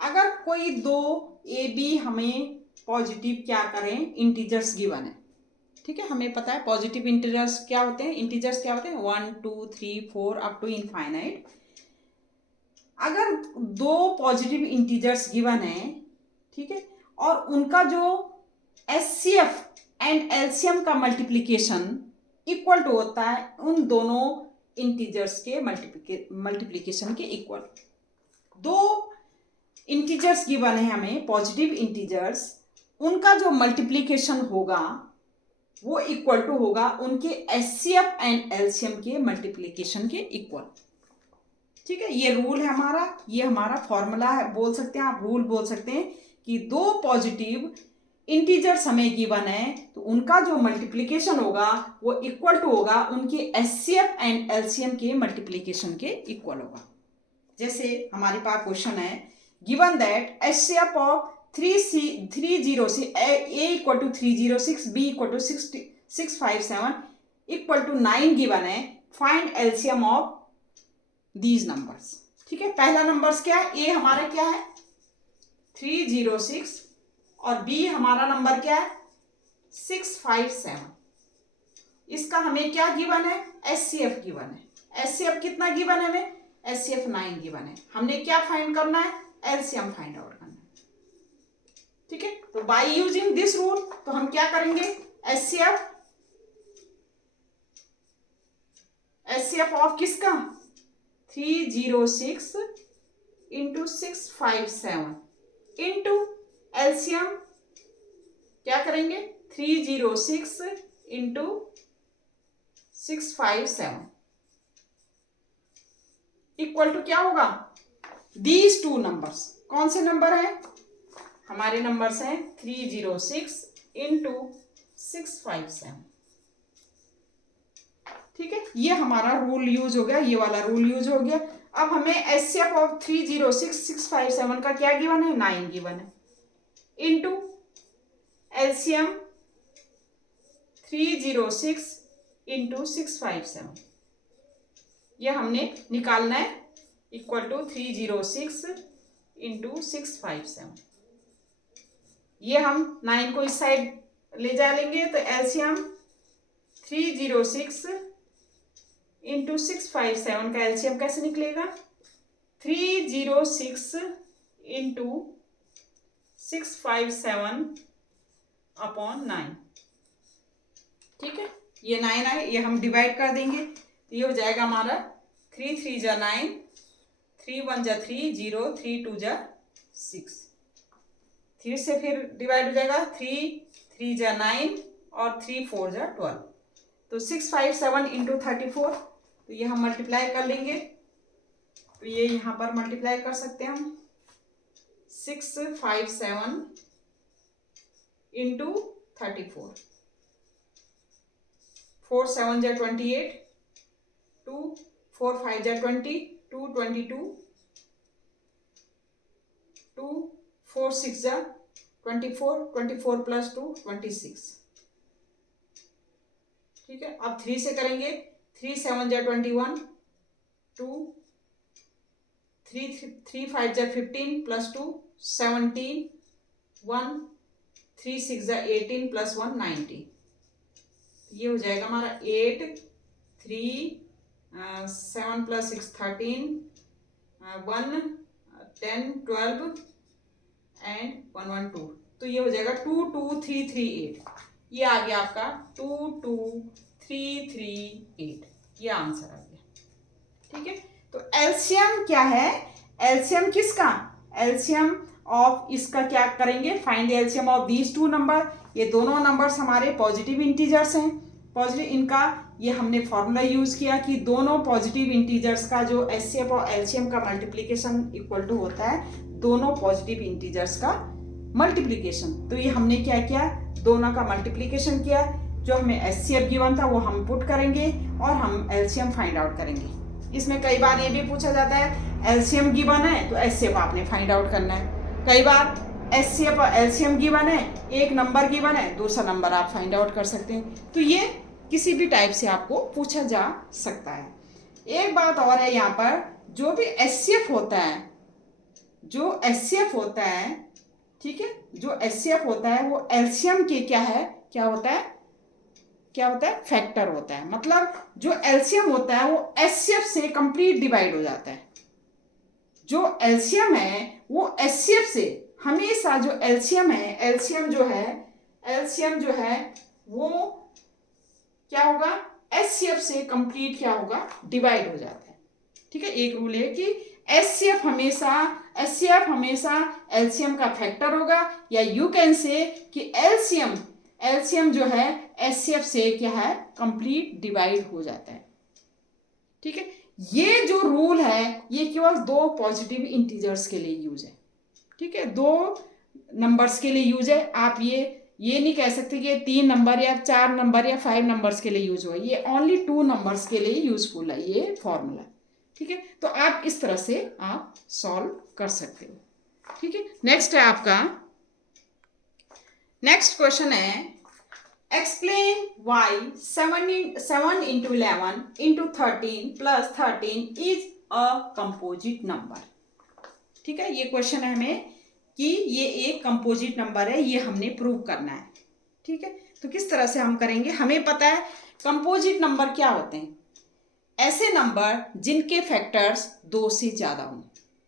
अगर कोई दो ए बी हमें पॉजिटिव क्या करें इंटीजर्स गिवन है। ठीक है, हमें पता है पॉजिटिव इंटीजर्स क्या होते हैं, इंटीजर्स क्या होते हैं 1 2 3 4 अप टू इनफाइनाइट। अगर दो पॉजिटिव इंटीजर्स गिवन है, ठीक है, और उनका जो एचसीएफ एंड एलसीएम का मल्टीप्लिकेशन इक्वल टू होता है उन दोनों इंटीजर्स के मल्टीप्लिकेशन के इक्वल। दो इंटीजर्स गिवन है हमें पॉजिटिव इंटीजर्स, उनका जो मल्टीप्लिकेशन होगा वो इक्वल टू होगा उनके एचसीएफ एंड एलसीएम के मल्टीप्लिकेशन के इक्वल। ठीक है, ये रूल है हमारा, ये हमारा फॉर्मूला है, बोल सकते हैं आप, रूल बोल सकते हैं कि दो पॉजिटिव इंटीजर्स हमें गिवन है तो उनका जो मल्टीप्लिकेशन होगा वो इक्वल टू होगा उनके एचसीएफ एंड एलसीएम के मल्टीप्लिकेशन के इक्वल होगा। जैसे हमारे पास क्वेश्चन है given that HCF of 306 a equal to 306 b equal to 657 equal to 9 given है, find LCM of these numbers. ठीक है, पहला नंबर्स क्या है, ए हमारा क्या है 306 और बी हमारा नंबर क्या है 657। इसका हमें क्या गिवन है, एचसीएफ गिवन है। एचसीएफ कितना गिवन है हमें, एचसीएफ 9 गिवन है। हमने क्या फाइंड करना है, एलसीएम फाइंड आउट करना है। ठीक है, तो बाय यूजिंग दिस रूल तो हम क्या करेंगे, एचसीएफ ऑफ किसका 306 इंटू 657 इंटू एलसीएम क्या करेंगे 306 इंटू 657 इक्वल टू क्या होगा, दीज टू नंबर्स। कौन से नंबर है, हमारे नंबर्स हैं 306 इंटू 657। ठीक है, ये हमारा रूल यूज हो गया, ये वाला रूल यूज हो गया। अब हमें एचसीएफ ऑफ 306 657 का क्या गिवन है, 9 गिवन है, इंटू एलसीएम 306 इंटू 657 ये हमने निकालना है इक्वल टू 306 इंटू 657। ये हम 9 को इस साइड ले जा लेंगे तो एलसीएम 306 इंटू 657 का एलसीएम कैसे निकलेगा 306 इंटू 657 अपॉन 9। ठीक है, ये 9 आए, ये हम डिवाइड कर देंगे तो ये हो जाएगा हमारा 3 3 जा 9, 3 1 जा 3, 0 3 2 जा 6। 3 से फिर डिवाइड हो जाएगा 3 3 जा 9 और 3 4 जा 12। तो 657 इंटू 34 तो ये हम मल्टीप्लाई कर लेंगे तो ये यहाँ पर मल्टीप्लाई कर सकते हैं हम 657 इंटू 34, 4 7 जा 28, 2 4 5 जा 20, 2 22, 2 4 6 जा 24, 24 प्लस 2 26। ठीक है, अब 3 से करेंगे 3 7 जा 21, 2 3 5 जा 15 प्लस 2 17, 1 3 6 जा 18 प्लस 1 19। ये हो जाएगा हमारा 8 3 7 प्लस 6 13 1 10 12 एंड 1 1 2। तो ये हो जाएगा 2 2 3 3 8। ये आ गया आपका 2 2 3 3 8, ये आंसर आ गया। ठीक है, तो एलसीएम क्या है, एलसीएम किसका, एलसीएम ऑफ इसका क्या करेंगे, find the LCM of these two number. ये दोनों नंबर्स हमारे पॉजिटिव इंटीजर्स हैं, पॉजिटिव इनका ये हमने फॉर्मूला यूज किया कि दोनों पॉजिटिव इंटीजर्स का जो एचसीएफ और एलसीएम का मल्टीप्लिकेशन इक्वल टू होता है दोनों पॉजिटिव इंटीजर्स का मल्टीप्लिकेशन। तो ये हमने क्या किया, दोनों का मल्टीप्लिकेशन किया, जो हमें एचसीएफ गिवन था वो हम पुट करेंगे और हम एलसीएम फाइंड आउट करेंगे। इसमें कई बार ये भी पूछा जाता है एलसीएम गिवन है तो एचसीएफ आपने फाइंड आउट करना है। कई बार एचसीएफ और एलसीएम गिवन है, एक नंबर गिवन है, दूसरा नंबर आप फाइंड आउट कर सकते हैं। तो ये किसी भी टाइप से आपको पूछा जा सकता है। एक बात और है यहाँ पर, जो भी एचसीएफ होता है, जो एचसीएफ होता है, ठीक है, जो एचसीएफ होता है वो एलसीएम के क्या है, क्या होता है, क्या होता है, फैक्टर होता है। मतलब जो एलसीएम होता है वो एचसीएफ से कंप्लीट डिवाइड हो जाता है। जो एलसीएम है वो एचसीएफ से हमेशा, जो एलसीएम है, एलसीएम जो है वो क्या होगा, एचसीएफ से कंप्लीट क्या होगा, डिवाइड हो जाता है। ठीक है, एक रूल है कि एचसीएफ हमेशा एलसीएम का फैक्टर होगा, या यू कैन से कि एलसीएम जो है एचसीएफ से क्या है, कंप्लीट डिवाइड हो जाता है। ठीक है, ये जो रूल है ये केवल दो पॉजिटिव इंटीजर्स के लिए यूज है। ठीक है, दो नंबर्स के लिए यूज है। आप ये नहीं कह सकते कि 3 नंबर या 4 नंबर या 5 नंबर्स के लिए यूज हुआ, ये ओनली 2 नंबर्स के लिए यूजफुल है ये फॉर्मूला। ठीक है, तो आप इस तरह से आप सॉल्व कर सकते हो। ठीक है, नेक्स्ट है आपका, नेक्स्ट क्वेश्चन है explain why 7 into 11 into 13 plus 13 is a composite number. ठीक है, ये क्वेश्चन है हमें कि ये एक कंपोजिट नंबर है, ये हमने प्रूव करना है। ठीक है, तो किस तरह से हम करेंगे, हमें पता है कंपोजिट नंबर क्या होते हैं, ऐसे नंबर जिनके फैक्टर्स 2 से ज़्यादा हों,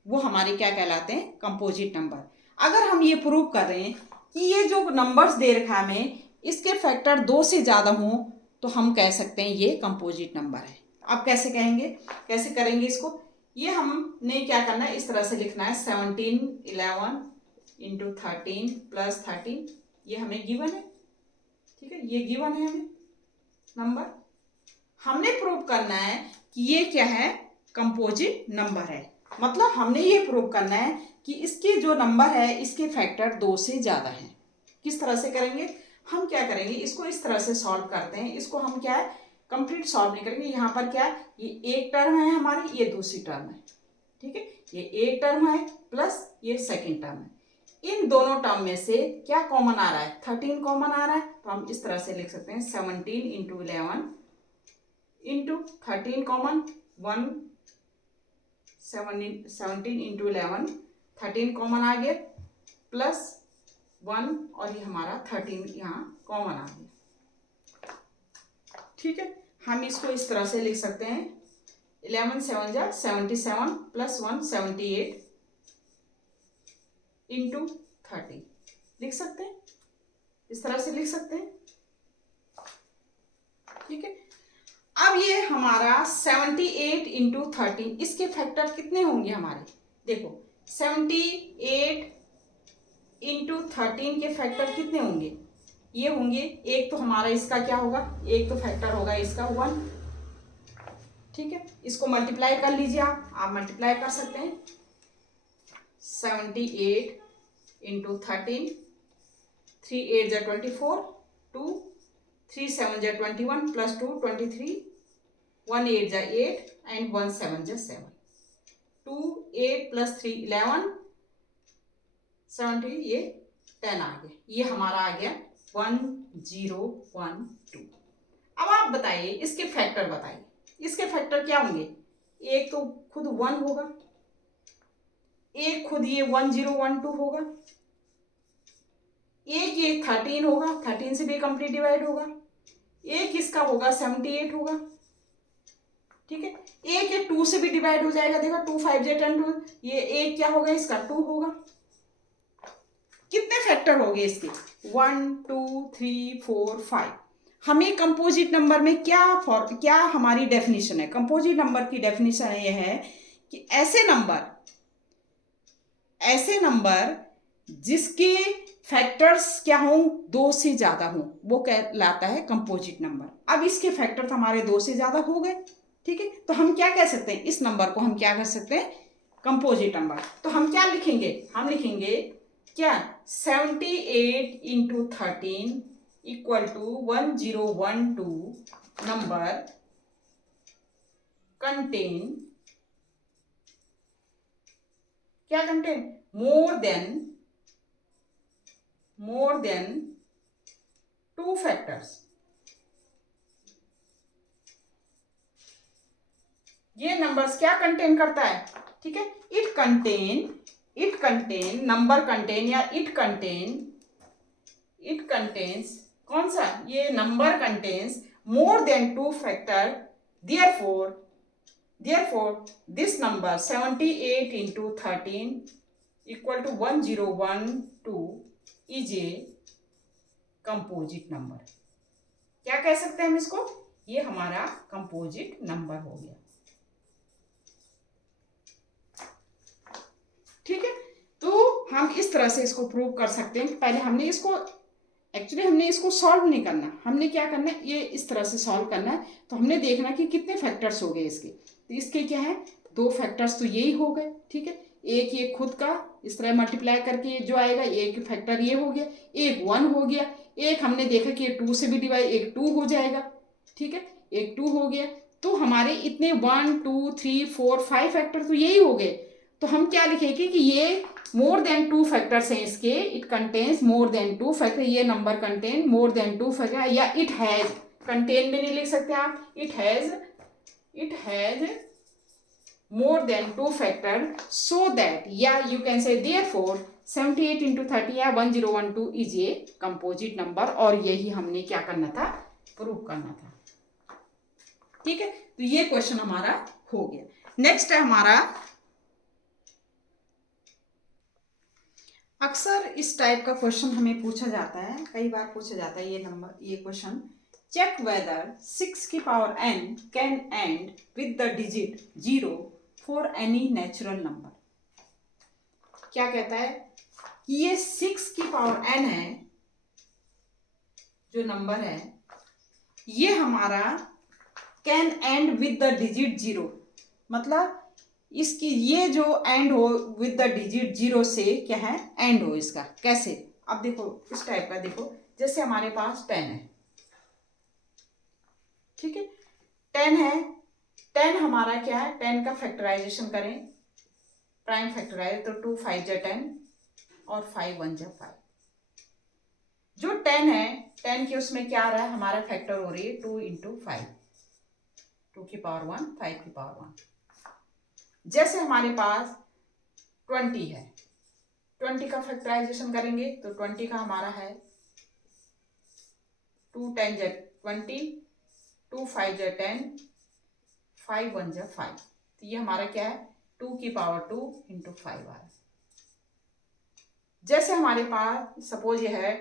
वो हमारे क्या कहलाते हैं, कंपोजिट नंबर। अगर हम ये प्रूव कर रहे हैं कि ये जो नंबर्स दे रखा है हमें, इसके फैक्टर 2 से ज़्यादा हों, तो हम कह सकते हैं ये कंपोजिट नंबर है। आप कैसे कहेंगे, कैसे करेंगे इसको, ये हमने क्या करना है, इस तरह से लिखना है 17 11 into 13 plus 13, ये हमें गिवन है। ठीक है, ये गिवन है हमें नंबर, हमने प्रूव करना है कि ये क्या है, कंपोजिट नंबर है। मतलब हमने ये प्रूव करना है कि इसके जो नंबर है इसके फैक्टर 2 से ज़्यादा हैं। किस तरह से करेंगे, हम क्या करेंगे, इसको इस तरह से सॉल्व करते हैं। इसको हम क्या है, कंप्लीट सॉल्व नहीं करेंगे। यहाँ पर क्या है, ये एक टर्म है हमारी, ये दूसरी टर्म है। ठीक है, ये एक टर्म है प्लस ये सेकेंड टर्म है। इन दोनों टर्म में से क्या कॉमन आ रहा है, 13 कॉमन आ रहा है, तो हम इस तरह से लिख सकते हैं 17 into 11 into 13 common 1, 17 into 11 13 common आ गया प्लस 1, और ये हमारा 13 यहाँ कॉमन आ गया। ठीक है, हम इसको इस तरह से लिख सकते हैं 11 7 जा 77 प्लस 1 78 इंटू 30 लिख सकते हैं, इस तरह से लिख सकते हैं। ठीक है, अब ये हमारा 78 इंटू 13, इसके फैक्टर कितने होंगे हमारे, देखो 78 इंटू 13 के फैक्टर कितने होंगे, ये होंगे, एक तो हमारा इसका क्या होगा, एक तो फैक्टर होगा इसका 1। ठीक है, इसको मल्टीप्लाई कर लीजिए, आप मल्टीप्लाई कर सकते हैं 78 इंटू 13, 3 8 जा 24, 2 3 7 जा 21 प्लस 2 23, 1 8 जा 8 एंड 1 7 जा 7, 2 8 प्लस 3 11 70, ये 10 आ गया, ये हमारा आ गया 1012। अब आप बताइए इसके फैक्टर बताइए, इसके फैक्टर क्या होंगे, एक तो खुद 1 होगा, एक खुद ये 1012 होगा, एक ये 13 होगा, 13 से भी कंप्लीट डिवाइड होगा, एक इसका होगा 78 होगा। ठीक है, एक ये 2 से भी डिवाइड हो जाएगा, देखो 2 5 जा 10, 2, ये एक क्या होगा, इसका 2 होगा। कितने फैक्टर हो गए इसके, 1 2 3 4 5। हमें कंपोजिट नंबर में क्या हमारी डेफिनेशन है, कंपोजिट नंबर की डेफिनेशन ये है कि ऐसे नंबर जिसके फैक्टर्स क्या हों 2 से ज़्यादा हों, वो कहलाता है कंपोजिट नंबर। अब इसके फैक्टर हमारे 2 से ज़्यादा हो गए। ठीक है, तो हम क्या कह सकते हैं, इस नंबर को हम क्या कर सकते हैं, कंपोजिट नंबर। तो हम क्या लिखेंगे, हम लिखेंगे क्या, 78 into 13 equal to 1012 number contain, क्या कंटेन, मोर देन 2 फैक्टर्स। ये नंबर्स क्या कंटेन करता है, ठीक है, इट कंटेन नंबर कंटेन या इट कंटेन्स, कौन सा, ये number contains more than 2 factor, therefore this number 78 into 13 equal to 1012 is a composite number। क्या कह सकते हैं हम इसको, ये हमारा कंपोजिट नंबर हो गया। ठीक है, तो हम इस तरह से इसको प्रूव कर सकते हैं। पहले हमने इसको सॉल्व नहीं करना, हमने क्या करना है, ये इस तरह से सॉल्व करना है। तो हमने देखना कि कितने फैक्टर्स हो गए इसके, तो इसके क्या है, 2 फैक्टर्स तो यही हो गए, ठीक है, एक ये खुद का इस तरह मल्टीप्लाई करके जो आएगा, एक फैक्टर ये हो गया, एक 1 हो गया, एक हमने देखा कि 2 से भी डिवाइड, एक 2 हो जाएगा, ठीक है, एक 2 हो गया। तो हमारे इतने 1 2 3 4 5 फैक्टर तो यही हो गए। तो हम क्या लिखेंगे कि ये मोर देन 2 फैक्टर्स हैं इसके, it contains more than 2 factor, ये number contain more than 2 factor, या इट हैज, कंटेन में नहीं लिख सकते आप, it has more than 2 factor, so that, या you can say therefore 78 into 30 या 1012 इज ए कंपोजिट नंबर। और यही हमने क्या करना था, प्रूव करना था। ठीक है, तो ये क्वेश्चन हमारा हो गया। नेक्स्ट है हमारा, अक्सर इस टाइप का क्वेश्चन हमें पूछा जाता है, कई बार पूछा जाता है ये क्वेश्चन, चेक वेदर 6 की power n can end with the digit 0 for any natural number. क्या कहता है कि ये 6 की पावर n है, जो नंबर है, ये हमारा can end with the digit 0, मतलब इसकी ये जो एंड हो विद द डिजिट 0 से क्या है, एंड हो इसका, कैसे, अब देखो इस टाइप का, देखो जैसे हमारे पास 10 है, ठीक है, 10 है, 10 हमारा क्या है, 10 का फैक्टराइजेशन करें, प्राइम फैक्टराइज, तो 2 5 जा 10 और 5 1 जा 5। जो 10 है, 10 के उसमें क्या आ रहा है, हमारा फैक्टर हो रही है 2 into 5, 2 की पावर 1 5 की पावर 1। जैसे हमारे पास 20 है, 20 का फैक्टराइजेशन करेंगे तो 20 का हमारा है 2 10 जा 20, 2 5 जा 10, 5 1 जा 5। तो ये हमारा क्या है, 2 की पावर 2 into 5 आ रहा है। जैसे हमारे पास सपोज ये है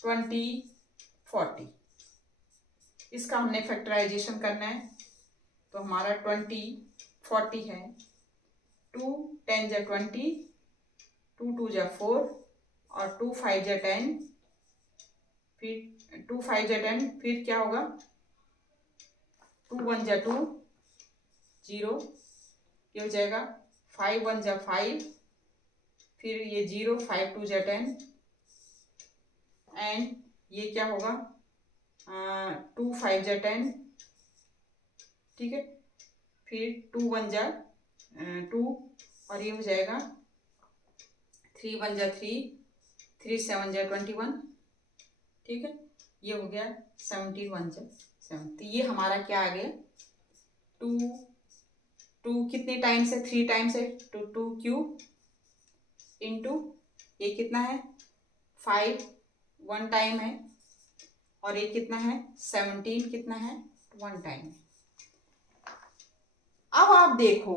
20 40, इसका हमने फैक्टराइजेशन करना है, तो हमारा 20 40 है, 2 10 जा 20, 2 2 जा 4 और 2 5 जा 10, फिर 2 5 जा 10, फिर क्या होगा, 2 1 जा 2 0, ये हो जाएगा 5 1 जा 5, फिर ये 0 5 2 जा 10, एंड ये क्या होगा 2 5 जा 10, ठीक है, फिर 2 1 जा 2 और ये हो जाएगा 3 1 जा 3, 3 7 जा 21, ठीक है, ये हो गया 17 1 जा 7। तो ये हमारा क्या आ गया, 2 कितने टाइम्स है, 3 टाइम्स है, 2 क्यूब इंटू ये कितना है 5 1 टाइम है, और ये कितना है 17 कितना है 1 टाइम। अब आप देखो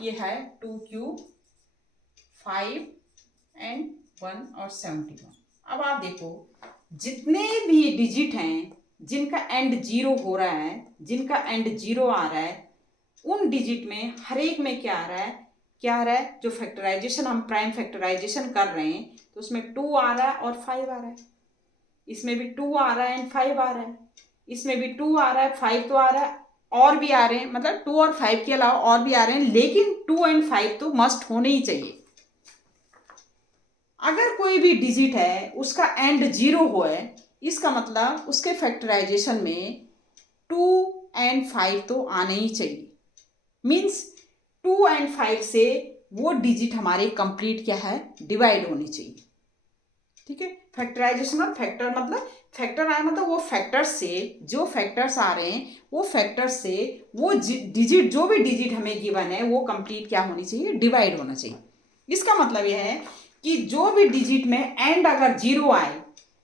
ये है 2 क्यूब 5 एंड 1 और 71। अब आप देखो जितने भी डिजिट हैं जिनका एंड 0 हो रहा है, जिनका एंड 0 आ रहा है, उन डिजिट में हर एक में क्या आ रहा है, जो फैक्टराइजेशन हम प्राइम फैक्टराइजेशन कर रहे हैं तो उसमें 2 आ रहा है और 5 आ रहा है, इसमें भी 2 आ रहा है एंड 5 आ रहा है, इसमें भी 2 आ रहा है 5 तो आ रहा है, और भी आ रहे हैं, मतलब 2 और 5 के अलावा और भी आ रहे हैं, लेकिन 2 एंड 5 तो मस्ट होने ही चाहिए। अगर कोई भी डिजिट है उसका एंड 0 हो है, इसका मतलब उसके फैक्टराइजेशन में 2 एंड 5 तो आने ही चाहिए। मीन्स 2 एंड 5 से वो डिजिट हमारे कंप्लीट क्या है, डिवाइड होनी चाहिए। ठीक है, फैक्टराइजेशन और फैक्टर मतलब फैक्टर आया मतलब वो फैक्टर्स से, जो फैक्टर्स आ रहे हैं वो फैक्टर्स से वो डिजिट, जो भी डिजिट हमें गिवन है वो कंप्लीट क्या होनी चाहिए, डिवाइड होना चाहिए। इसका मतलब यह है कि जो भी डिजिट में एंड अगर 0 आए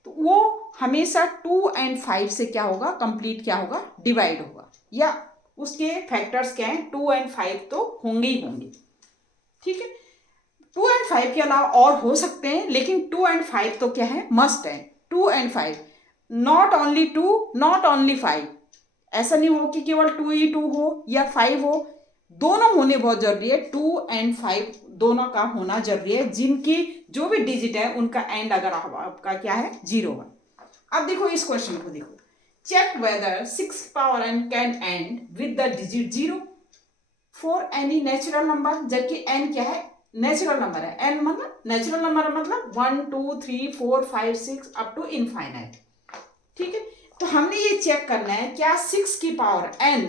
तो वो हमेशा 2 एंड 5 से क्या होगा, कंप्लीट क्या होगा, डिवाइड होगा, या उसके फैक्टर्स क्या हैं, 2 एंड 5 तो होंगे ही होंगे। ठीक है, 2 एंड 5 के अलावा और हो सकते हैं, लेकिन 2 एंड 5 तो क्या है, मस्ट है। 2 and 5, not only 2, not only 5। ऐसा नहीं हो कि केवल 2 ही 2 हो या 5 हो, दोनों होने बहुत जरूरी है। 2 एंड 5 दोनों का होना जरूरी है, जिनकी जो भी डिजिट है उनका एंड अगर आपका क्या है, 0 है। अब देखो इस क्वेश्चन को देखो, check whether 6 power n can end with the digit 0 for any natural number. जबकि n क्या है, नेचुरल नंबर है। n मतलब नेचुरल नंबर मतलब 1 2 3 4 5 6 अप टू इनफाइनाइट। ठीक है, तो हमने ये चेक करना है क्या 6 की पावर n,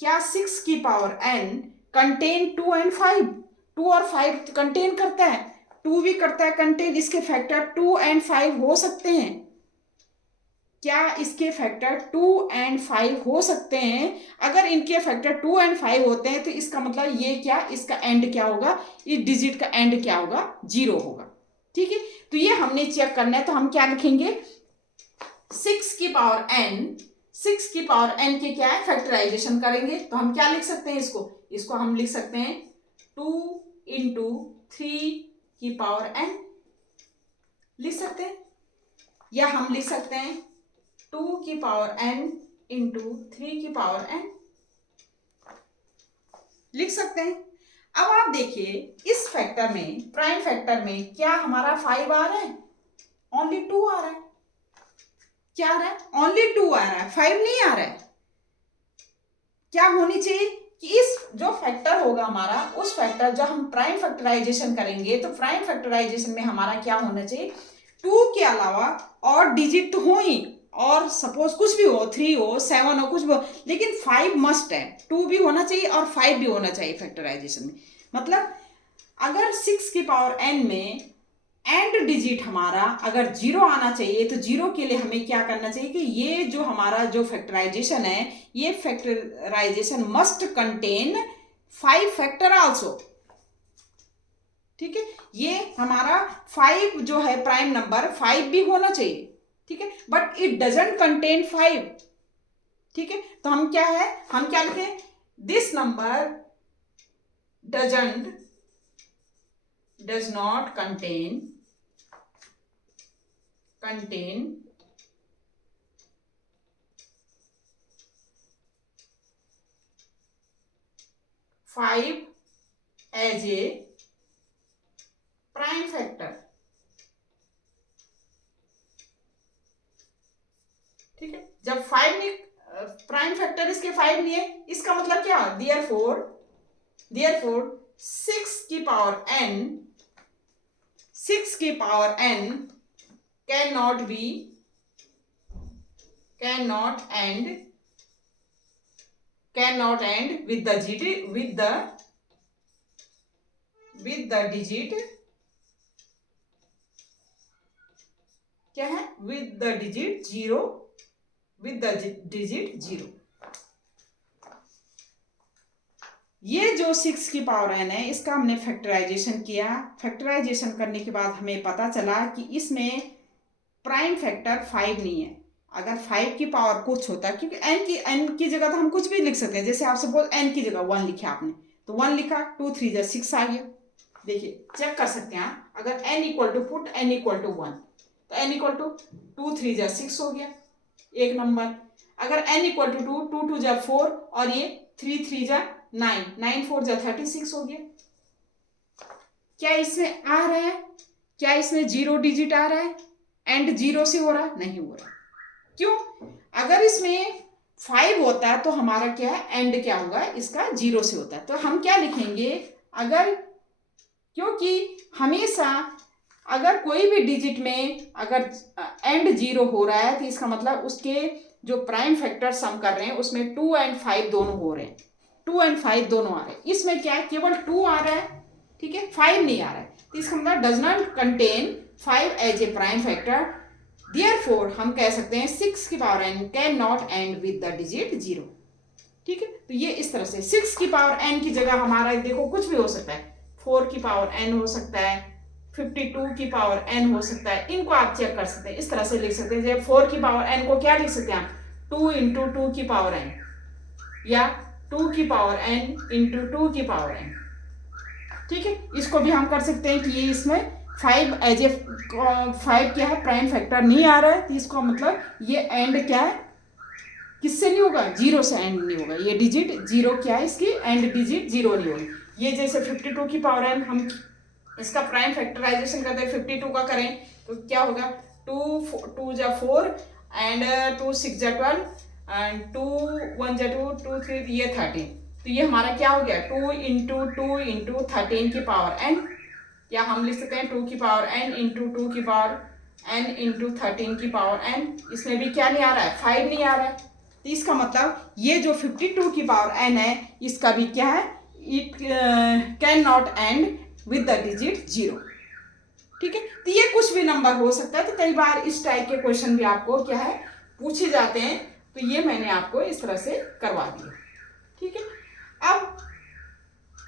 क्या 6 की पावर n कंटेन 2 एंड 5। 2 और 5 कंटेन करता है, 2 भी करता है कंटेन। इसके फैक्टर 2 एंड 5 हो सकते हैं, क्या इसके फैक्टर 2 एंड 5 हो सकते हैं? अगर इनके फैक्टर 2 एंड 5 होते हैं तो इसका मतलब ये क्या, इसका एंड क्या होगा, इस डिजिट का एंड क्या होगा, 0 होगा। ठीक है, तो ये हमने चेक करना है। तो हम क्या लिखेंगे, 6 की पावर n, 6 की पावर n के क्या है, फैक्टराइजेशन करेंगे। तो हम क्या लिख सकते हैं इसको हम लिख सकते हैं 2 इंटू 3 की पावर n लिख सकते हैं, या हम लिख सकते हैं 2 की पावर n इंटू 3 की पावर n लिख सकते हैं। अब आप देखिए इस फैक्टर में, प्राइम फैक्टर में क्या हमारा 5 आ रहा है, ओनली 2 आ रहा है। क्या आ रहा है, ओनली 2 आ रहा है, 5 नहीं आ रहा है। क्या होनी चाहिए कि इस जो फैक्टर होगा हमारा, उस फैक्टर जब हम प्राइम फैक्टराइजेशन करेंगे तो प्राइम फैक्टराइजेशन में हमारा क्या होना चाहिए, 2 के अलावा और डिजिट तो हो ही, और सपोज कुछ भी हो, 3 हो 7 हो कुछ भी हो, लेकिन 5 मस्ट है। 2 भी होना चाहिए और 5 भी होना चाहिए फैक्टराइजेशन में। मतलब अगर 6 की पावर n में एंड डिजिट हमारा अगर 0 आना चाहिए तो 0 के लिए हमें क्या करना चाहिए कि ये जो हमारा जो फैक्टराइजेशन है, ये factorization must contain 5 factor also. ठीक है, ये हमारा 5 जो है प्राइम नंबर 5 भी होना चाहिए। ठीक है, बट इट डजंट कंटेन 5। ठीक है, तो हम क्या है, हम क्या लिखे, this number does not contain 5 as a prime factor. ठीक है, जब 5 नहीं, प्राइम फैक्टर इसके 5 नहीं है, इसका मतलब क्या, देयरफॉर 6 की power n cannot end with the digit क्या है, with the digit 0। ये जो 6 की पावर n है, इसका हमने फैक्टराइजेशन किया। फैक्टराइजेशन करने के बाद हमें पता चला कि इसमें प्राइम फैक्टर 5 नहीं है। अगर 5 की पावर कुछ होता, क्योंकि n की जगह तो हम कुछ भी लिख सकते हैं। जैसे आप सपोज n की जगह 1 लिखा आपने, तो 1 लिखा, 2 3 जा 6 आ गया। देखिए चेक कर सकते हैं आप, अगर n equal to put n equal to 1, तो n इक्वल टू 2 3 जा 6 हो गया एक नंबर। अगर n इक्वल टू 2 2 2 जा 4 और ये 3 3 जा 9 9 4 जा 36 हो गया। क्या इसमें आ रहा है, क्या इसमें 0 डिजिट आ रहा है, एंड 0 से हो रहा, नहीं हो रहा। क्यों, अगर इसमें 5 होता है तो हमारा क्या है, एंड क्या होगा, इसका 0 से होता है। तो हम क्या लिखेंगे, अगर, क्योंकि हमेशा अगर कोई भी डिजिट में अगर एंड 0 हो रहा है तो इसका मतलब उसके जो प्राइम फैक्टर सम कर रहे हैं उसमें 2 और 5 दोनों हो रहे हैं, 2 और 5 दोनों आ रहे हैं। इसमें क्या है, केवल 2 आ रहा है, ठीक है, 5 नहीं आ रहा है। तो इसका मतलब does not contain 5 as a prime factor, therefore हम कह सकते हैं 6 की power n can not end with the digit 0, ठीक है। तो ये इस तरह से 6 की पावर n की जगह हमारा देखो कुछ भी हो सकता है, 4 की पावर n हो सकता है, 52 की पावर n हो सकता है, इनको आप चेक कर सकते हैं। इस तरह से लिख सकते हैं, जैसे 4 की पावर n को क्या लिख सकते हैं आप, 2 इंटू 2 की पावर n, या 2 की पावर n इंटू 2 की पावर n, ठीक है। इसको भी हम कर सकते हैं कि ये इसमें 5 एज ए 5 क्या है, प्राइम फैक्टर नहीं आ रहा है, तो इसको मतलब ये एंड क्या है, किससे नहीं होगा, 0 से एंड नहीं होगा, ये डिजिट 0 क्या है, इसकी एंड डिजिट 0 नहीं होगी। ये जैसे 52 की पावर n हम इसका प्राइम फैक्टराइजेशन करते हैं, 52 का करें तो क्या होगा, 2 जा 4 एंड 2 6 जा 12 एंड 2 1 जा 2 2 3 ये 13, तो ये हमारा क्या हो गया, 2 इंटू 2 इंटू 13 की पावर n, या हम लिख सकते हैं 2 की पावर n इंटू 2 की पावर n इंटू 13 की पावर n। इसमें भी क्या नहीं आ रहा है, 5 नहीं आ रहा है। तो इसका मतलब ये जो 52 की पावर n है, इसका भी क्या है, it can not end with the digit 0, ठीक है। तो ये कुछ भी नंबर हो सकता है। तो कई बार इस टाइप के क्वेश्चन भी आपको क्या है पूछे जाते हैं, तो ये मैंने आपको इस तरह से करवा दिया, ठीक है। अब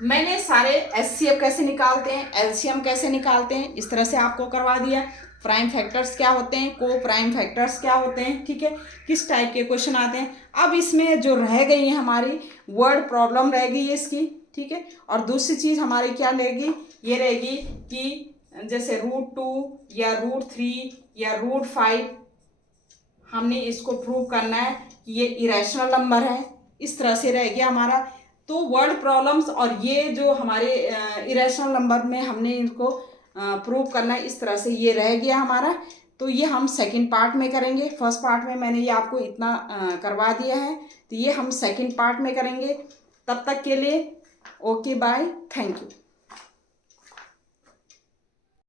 मैंने सारे एचसीएफ कैसे निकालते हैं, एलसीएम कैसे निकालते हैं, इस तरह से आपको करवा दिया। प्राइम फैक्टर्स क्या होते हैं, को प्राइम फैक्टर्स क्या होते हैं, ठीक है, किस टाइप के क्वेश्चन आते हैं। अब इसमें जो रह गई है हमारी वर्ड प्रॉब्लम रह गई है इसकी, ठीक है। और दूसरी चीज़ हमारी क्या रहेगी, ये रहेगी कि जैसे √2 या √3 या √5 हमने इसको प्रूव करना है कि ये इरेशनल नंबर है, इस तरह से रह गया हमारा। तो वर्ड प्रॉब्लम्स और ये जो हमारे इरेशनल नंबर में हमने इनको प्रूव करना है, इस तरह से ये रह गया हमारा। तो ये हम सेकंड पार्ट में करेंगे। फर्स्ट पार्ट में मैंने ये आपको इतना करवा दिया है, तो ये हम सेकंड पार्ट में करेंगे। तब तक के लिए ओके बाय, थैंक यू।